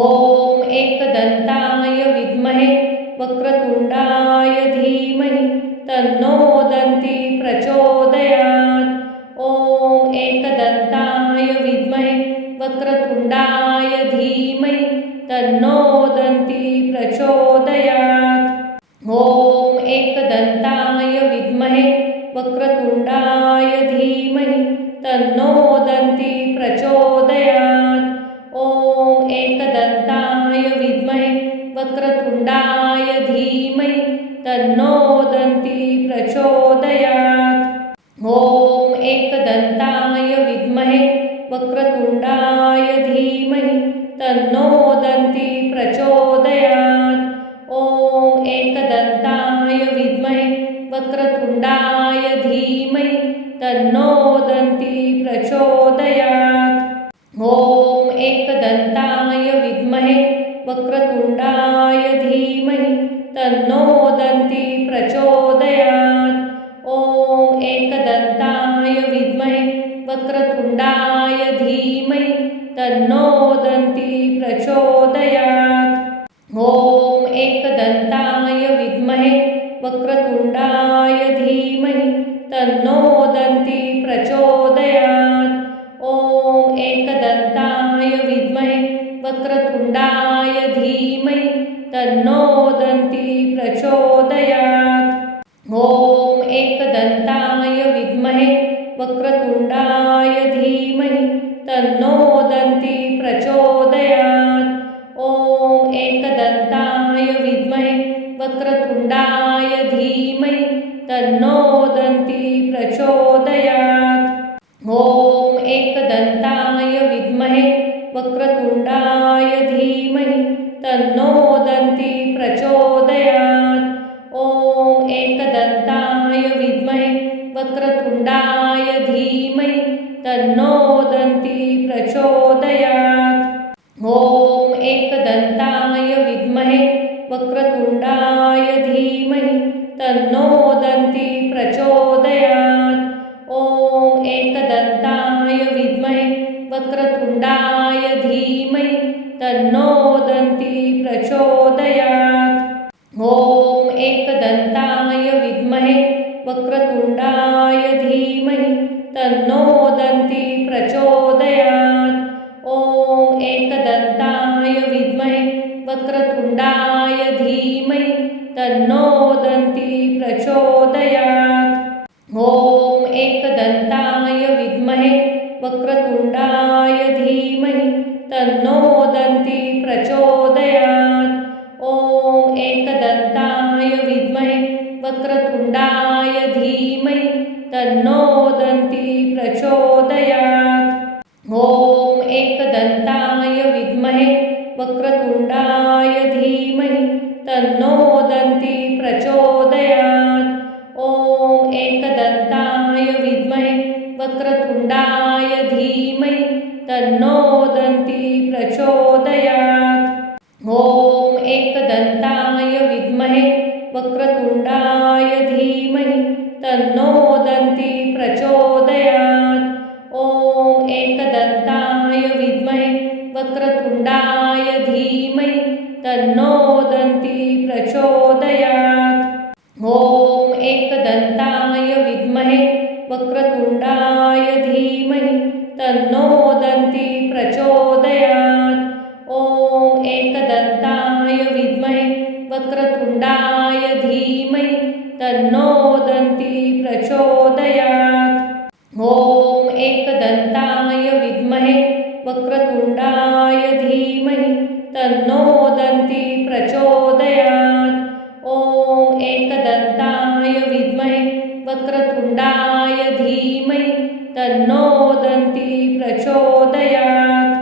ॐ एकदन्ताय विद्महे वक्रतुण्डाय धीमहि तन्नो दन्ती प्रचोदयात्। ॐ एकदन्ताय विद्महे वक्रतुण्डाय धीमहि तन्नो दन्ती प्रचोदयात्। ॐ एकदन्ताय विद्महे वक्रतुण्डाय धीमहि तन्नो दन्ती प्रचोदयात्। ॐ एकदन्ताय विद्महे वक्रतुण्डाय धीमहि तन्नो दन्ती प्रचोदयात्। ॐ एकदन्ताय विद्महे वक्रतुण्डाय धीमहि तन्नो दन्ती प्रचोदयात्। ॐ एकदन्ताय विद्महे वक्रतुण्डाय धीमहि तन्नो दन्ती प्रचोदयात्। ॐ एकदन्ताय विद्महे वक्रतुण्डाय धीमहि तन्नो दन्ती प्रचोदयात्। ॐ एकदन्ताय विद्महे वक्रतुण्डाय धीमहि तन्नो दन्ती प्रचोदयात्। ॐ एकदन्ताय विद्महे वक्रतुण्डाय धीमहि तन्नो दन्ती प्रचोदयात्। ॐ एकदन्ताय विद्महे वक्रतुण्डाय धीमहि तन्नो दन्ती प्रचोदयात्। ॐ एकदन्ताय विद्महे वक्रतुण्डाय धीमहि तन्नो दन्ती प्रचोदयात्। ॐ एकदन्ताय विद्महे वक्रतुण्डाय धीमहि तन्नो दन्ती प्रचोदयात्। ॐ एकदन्ताय विद्महे वक्रतुण्डाय धीमहि तन्नो दन्ती प्रचोदयात्। ॐ एकदन्ताय विद्महे वक्रतुण्डाय धीमहि तन्नो दन्ती प्रचोदयात्। ॐ एकदन्ताय विद्महे वक्रतुण्डाय धीमहि तन्नो दन्ती प्रचोदयात्। ॐ एकदन्ताय विद्महे वक्रतुण्डाय धीमहि तन्नो दन्ती प्रचोदयात्। ॐ एकदन्ताय विद्महे वक्रतुण्डाय धीमहि तन्नो दन्ती प्रचोदयात्। ॐ एकदन्ताय विद्महे वक्रतुण्डाय धीमहि तन्नो दन्ती प्रचोदयात्। ॐ एकदन्ताय विद्महे वक्रतुण्डाय धीमहि तन्नो दन्ती प्रचोदयात्। ॐ एकदन्ताय विद्महे वक्रतुण्डाय धीमहि तन्नो दन्ती प्रचोदयात्। वक्रतुंडाय धीमहि तन्नो दन्ती प्रचोदयात्। ॐ एकदन्ताय विद्महे वक्रतुंडाय धीमहि तन्नो दन्ती प्रचोदयात्। ॐ एकदन्ताय विद्महे वक्रतुंडाय धीमहि तन्नो दन्ती प्रचोदयात्। ॐ एकदन्ताय विद्महे वक्रतुंडाय धीमहि तन्नो दन्ती प्रचोदयात्। ॐ एकदन्ताय विद्महे वक्रतुंडाय धीमहि तन्नो दन्ती प्रचोदयात्। ॐ एकदन्ताय विद्महे वक्रतुंडाय धीमहि तन्नो दन्ती प्रचोदयात्। ॐ एकदन्ताय विद्महे वक्रतुंडाय धीमहि तन्नो दन्ती प्रचोदयात्।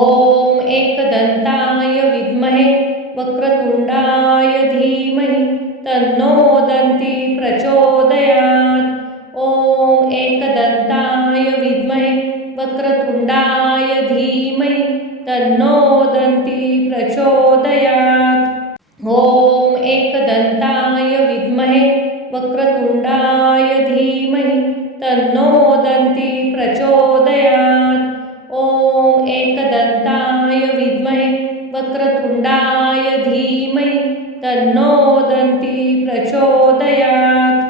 ॐ एकदन्ताय विद्महे वक्रतुंडाय धीमहि तन्नो दन्ती प्रचोदयात्। ॐ एकदन्ताय विद्महे वक्रतुंडाय धीमहि तन्नो दन्ती प्रचोदयात्। ॐ एकदन्ताय विद्महे वक्रतुंडाय धीमहि तन्नो दन्ती प्रचोदयात्। ॐ एकदन्ताय विद्महे वक्रतुंडाय धीमहि तन्नो दन्ती प्रचोदयात्।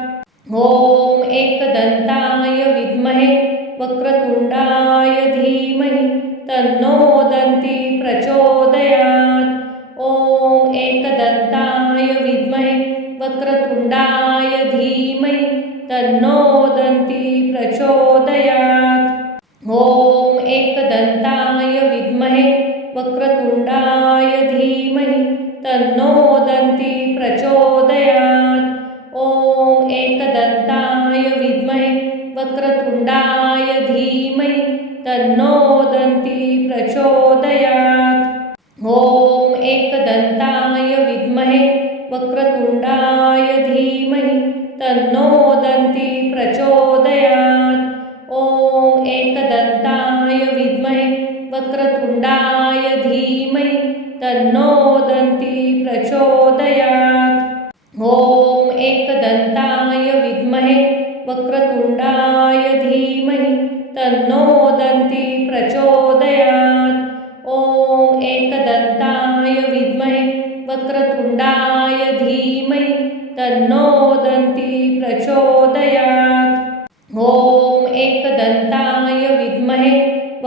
ॐ एकदन्ताय विद्महे वक्रतुंडाय धीमहि तन्नो दन्ती प्रचोदयात्। ॐ एकदन्ताय विद्महे वक्रतुंडाय धीमहि तन्नो दन्ती प्रचोदयात्। ॐ एकदन्ताय विद्महे वक्रतुंडाय धीमहि तन्नो दन्ती प्रचोदयात्। ॐ एकदन्ताय विद्महे वक्रतुंडाय धीमहि तन्नो दन्ती प्रचोदयात्। ॐ एकदन्ताय विद्महे वक्रतुंडाय धीमहि तन्नो दन्ती प्रचोदयात्। ॐ एकदन्ताय विद्महे वक्रतुंडाय धीमहि तन्नो दन्ती प्रचोदयात्। ॐ एकदन्ताय विद्महे वक्रतुंडाय धीमहि तन्नो दन्ती प्रचोदयात्। ॐ एकदन्ताय विद्महे वक्रतुंडाय धीमहि तन्नो दन्ती प्रचोदयात्। ॐ एकदन्ताय विद्महे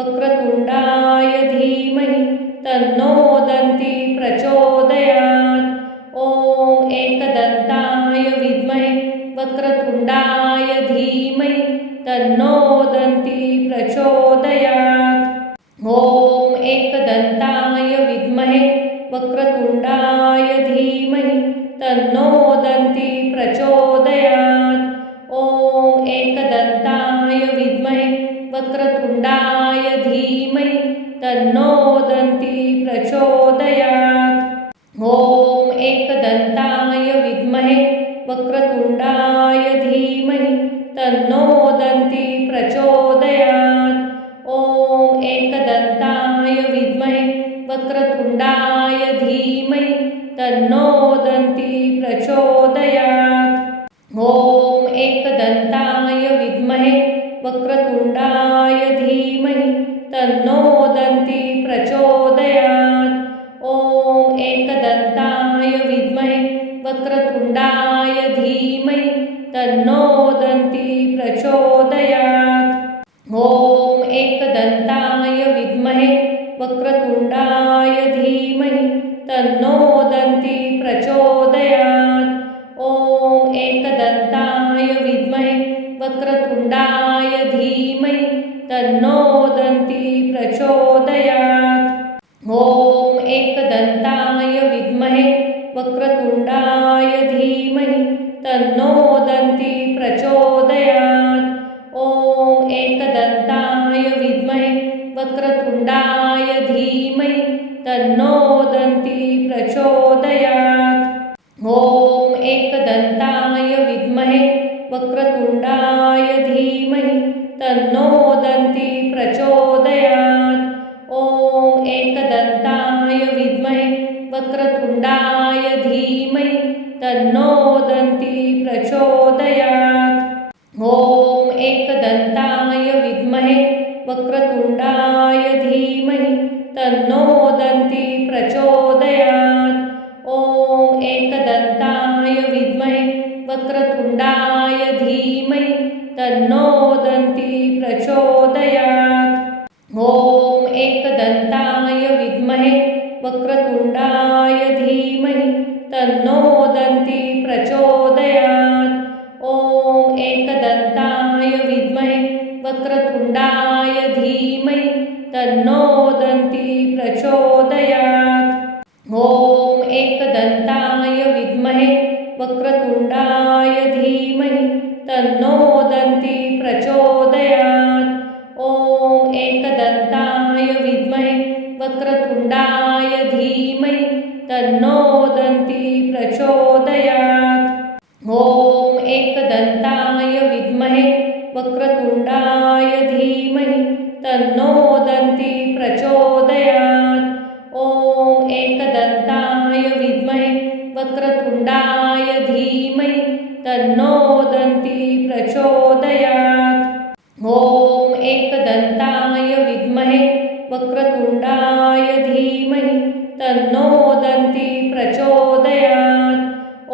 वक्रतुंडाय धीमहि तन्नो दन्ती प्रचोदयात्। ॐ एकदन्ताय विद्महे वक्रतुंडाय धीमहि तन्नो दन्ती प्रचोदयात्। ॐ एकदन्ताय विद्महे वक्रतुंडाय धीमहि तन्नो दन्ती प्रचोदयात्। ॐ एकदन्ताय विद्महे वक्रतुंडाय धीमहि तन्नो दन्ती प्रचोदयात्। ॐ एकदन्ताय विद्महे वक्रतुंडाय धीमहि तन्नो दन्ती प्रचोदयात्। ॐ एकदन्ताय विद्महे वक्रतुंडाय धीमहि तन्नो दन्ती प्रचोदयात्। ॐ एकदन्ताय विद्महे वक्रतुंडाय धीमहि तन्नो दन्ती प्रचोदयात्। ॐ एकदन्ताय विद्महे वक्रतुंडाय धीमहि तन्नो दन्ती प्रचोदयात्। ॐ एकदन्ताय विद्महे वक्रतुंडाय धीमहि तन्नो दन्ती प्रचोदयात्। ॐ एकदन्ताय विद्महे वक्रतुंडाय धीमहि तन्नो दन्ती प्रचोदयात्। ॐ एकदन्ताय विद्महे वक्रतुंडाय धीमहि तन्नो दन्ती प्रचोदयात्। ॐ एकदन्ताय विद्महे वक्रतुंडाय धीमहि तन्नो दन्ती प्रचोदयात्। ॐ एकदन्ताय विद्महे वक्रतुंडाय धीमहि तन्नो तन्नो दन्ती प्रचोदयात्। ॐ एकदन्ताय विद्महे वक्रतुण्डाय धीमहि तन्नो दन्ती प्रचोदयात्। ॐ एकदन्ताय विद्महे वक्रतुण्डाय धीमहि तन्नो दन्ती प्रचोदयात्। ॐ एकदन्ताय विद्महे वक्रतुण्डाय धीमहि तन्नो दन्ती प्रचोदयात्। ॐ एकदन्ताय विद्महे वक्रतुण्डाय धीमहि तन्नो दन्ती प्रचोदयात्। ॐ एकदन्ताय विद्महे वक्रतुण्डाय धीमहि तन्नो दन्ती प्रचोदयात्। ॐ एकदन्ताय विद्महे वक्रतुण्डाय धीमहि तन्नो दन्ती प्रचोदयात्। ॐ एकदन्ताय विद्महे वक्रतुण्डाय धीमहि तन्नो दन्ती प्रचोदयात्। ॐ एकदन्ताय विद्महे वक्रतुण्डाय धीमहि तन्नो दन्ती प्रचोदयात्।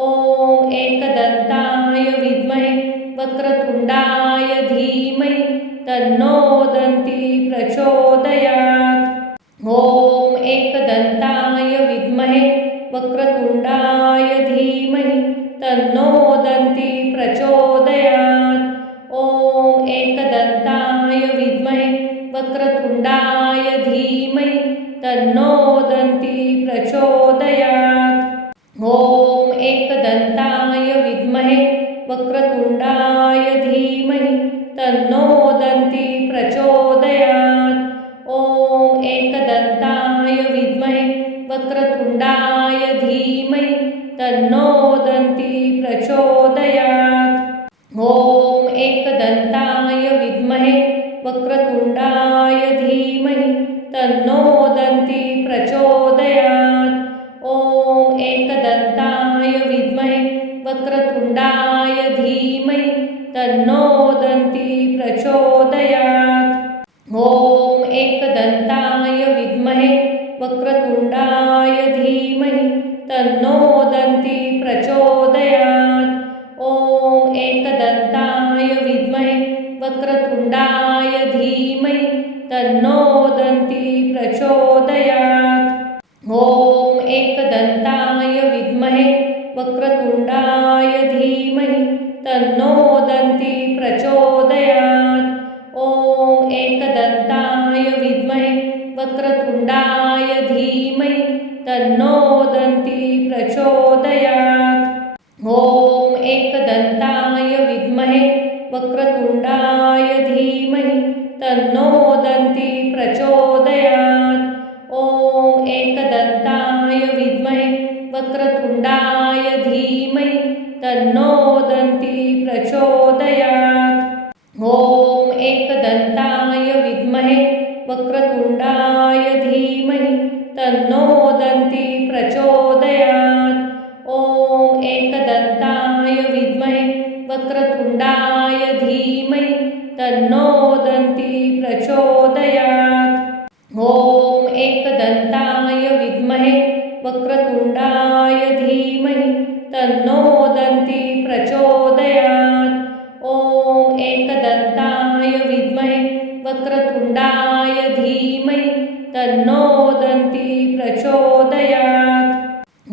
ॐ एकदन्ताय विद्महे वक्रतुण्डाय धीमहि तन्नो दन्ती प्रचोदयात्। ॐ एकदन्ताय विद्महे वक्रतुण्डाय धीमहि तन्नो दन्ती प्रचोदयात्। ॐ एकदन्ताय विद्महे वक्रतुण्डाय धीमहि तन्नो दन्ती प्रचोदयात्। ॐ एकदन्ताय विद्महे वक्रतुण्डाय धीमहि तन्नो दन्ती प्रचोदयात्। ॐ एकदन्ताय विद्महे वक्रतुण्डाय धीमहि तन्नो दन्ती प्रचोदयात्। ॐ एकदन्ताय विद्महे वक्रतुण्डाय धीमहि तन्नो दन्ती प्रचोदयात्। ॐ एकदन्ताय विद्महे वक्रतुण्डाय धीमहि तन्नो दन्ती प्रचोदयात्। ॐ एकदन्ताय विद्महे वक्रतुण्डाय धीमहि तन्नो दन्ती प्रचोदयात्। ॐ एकदन्ताय विद्महे वक्रतुण्डाय धीमहि तन्नो दन्ती प्रचोदयात्। ॐ एकदन्ताय विद्महे वक्रतुण्डाय धीमहि तन्नो दन्ती प्रचोदयात्। ॐ एकदन्ताय विद्महे वक्रतुण्डाय धीमहि तन्नो दन्ती प्रचोदयात्। ॐ एकदन्ताय विद्महे वक्रतुण्डाय धीमहि तन्नो दन्ती प्रचोदयात्। ॐ एकदन्ताय विद्महे वक्रतुण्डाय धीमहि तन्नो दन्ती प्रचोदयात्। ॐ एकदन्ताय विद्महे वक्रतुण्डाय धीमहि तन्नो दन्ती प्रचोदयात्। ॐ एकदन्ताय विद्महे वक्रतुण्डाय धीमहि तन्नो दन्ती प्रचोदयात्। ॐ एकदन्ताय विद्महे वक्रतुण्डाय धीमहि तन्नो दन्ती प्रचोदयात्। ॐ एकदन्ताय विद्महे वक्रतुण्डाय धीमहि तन्नो दन्ती प्रचोदयात्।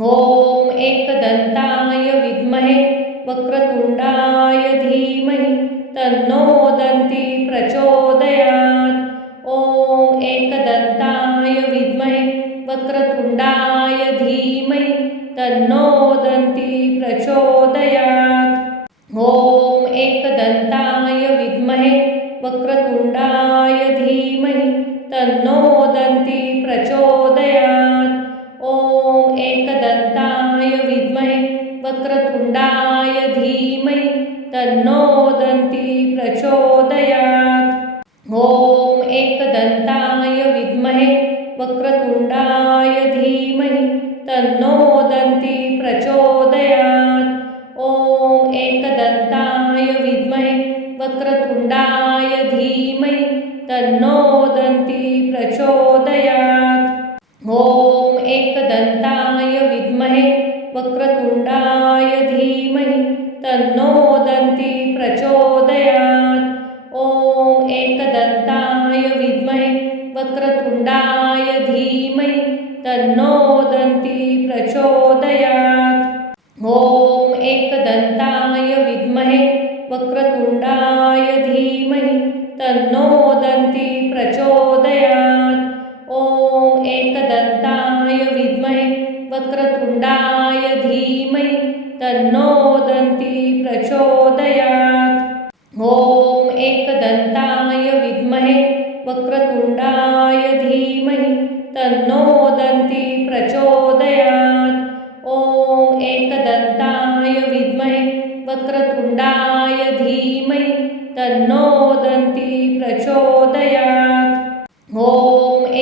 ॐ एकदन्ताय विद्महे वक्रतुण्डाय धीमहि तन्नो दन्ती प्रचोदयात्। ॐ एकदन्ताय विद्महे वक्रतुण्डाय धीमहि तन्नो दन्ती प्रचोदयात्। ॐ एकदन्ताय विद्महे वक्रतुण्डाय धीमहि तन्नो दन्ती प्रचोदयात्। ॐ एकदन्ताय विद्महे वक्रतुण्डाय धीमहि तन्नो दन्ती प्रचोदयात्। ॐ एकदन्ताय विद्महे वक्रतुण्डाय धीमहि तन्नो दन्ती प्रचोदयात्। ॐ एकदन्ताय विद्महे वक्रतुण्डाय धीमहि तन्नो दन्ती प्रचोदयात्। ॐ एकदन्ताय विद्महे वक्रतुण्डाय धीमहि तन्नो दन्ती प्रचोदयात्। ॐ एकदन्ताय विद्महे वक्रतुण्डाय धीमहि तन्नो दन्ती प्रचोदयात्। ॐ एकदन्ताय विद्महे वक्रतुण्डाय धीमहि तन्नो दन्ती प्रचोदयात्। ॐ एकदन्ताय विद्महे वक्रतुण्डाय धीमहि तन्नो दन्ती प्रचोदयात्। ॐ एकदन्ताय विद्महे वक्रतुण्डाय धीमहि तन्नो दन्ती प्रचोदयात्। ॐ एकदन्ताय विद्महे वक्रतुण्डाय धीमहि तन्नो दन्ती प्रचोदयात्। ॐ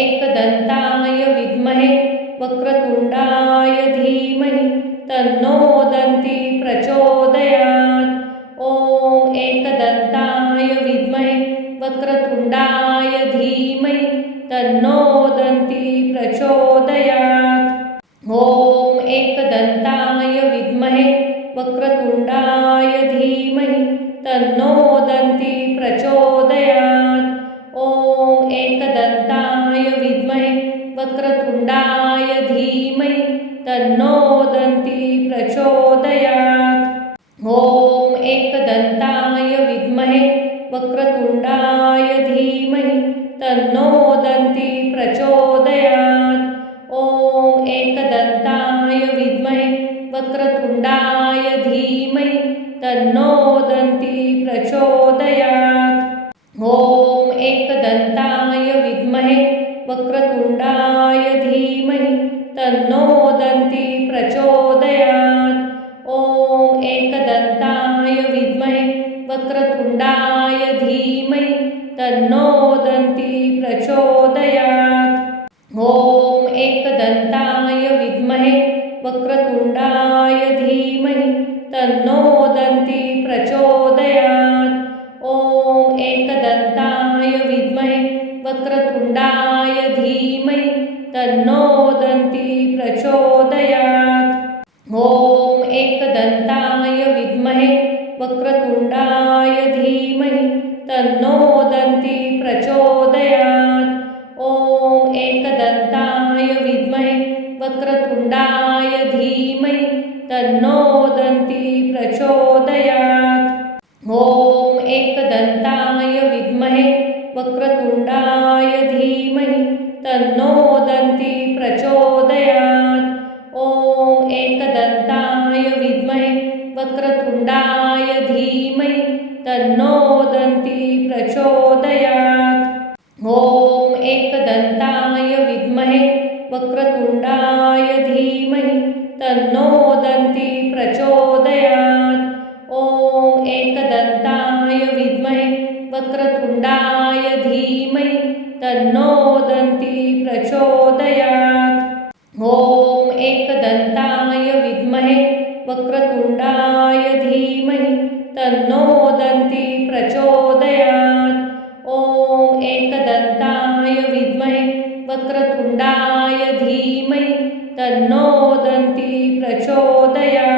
एकदन्ताय विद्महे वक्रतुण्डाय धीमहि तन्नो दन्ती प्रचोदयात्। ॐ एकदन्ताय विद्महे वक्रतुण्डाय धीमहि तन्नो दन्ती प्रचोदयात्। ॐ एकदन्ताय विद्महे वक्रतुण्डाय धीमहि तन्नो दन्ती प्रचोदयात्। ॐ एकदन्ताय विद्महे वक्रतुण्डाय धीमहि तन्नो दन्ती प्रचोदयात्। ॐ एकदन्ताय विद्महे वक्रतुण्डाय धीमहि तन्नो दन्ती प्रचोदयात्। ॐ एकदन्ताय विद्महे वक्रतुण्डाय धीमहि तन्नो दन्ती प्रचोदयात्। ॐ एकदन्ताय विद्महे वक्रतुण्डाय धीमहि तन्नो दन्ती प्रचोदयात्। ॐ एकदन्ताय विद्महे वक्रतुण्डाय धीमहि तन्नो दन्ती प्रचोदयात्। ॐ एकदन्ताय विद्महे वक्रतुण्डाय धीमहि तन्नो दन्ती प्रचोदयात्। ॐ एकदन्ताय विद्महे वक्रतुण्डाय धीमहि तन्नो दन्ती प्रचोदयात्। ॐ एकदन्ताय विद्महे वक्रतुण्डाय धीमहि तन्नो दन्ती प्रचोदयात्। ॐ एकदन्ताय विद्महे वक्रतुण्डाय धीमहि तन्नो दन्ती प्रचोदयात्। ॐ एकदन्ताय विद्महे वक्रतुण्डाय धीमहि तन्नो दन्ती प्रचोदयात्। ॐ एकदन्ताय विद्महे वक्रतुण्डाय धीमहि तन्नो दन्ती प्रचोदयात्। ॐ एकदन्ताय विद्महे वक्रतुण्डाय धीमहि तन्नो दन्ती प्रचोदयात्। ॐ एकदन्ताय विद्महे वक्रतुण्डाय धीमहि तन्नो दन्ती प्रचोदयात्। ॐ एकदन्ताय विद्महे वक्रतुण्डाय धीमहि तन्नो दन्ती प्रचोदयात्। ॐ एकदन्ताय विद्महे वक्रतुण्डाय धीमहि तन्नो दन्ती प्रचोदयात्।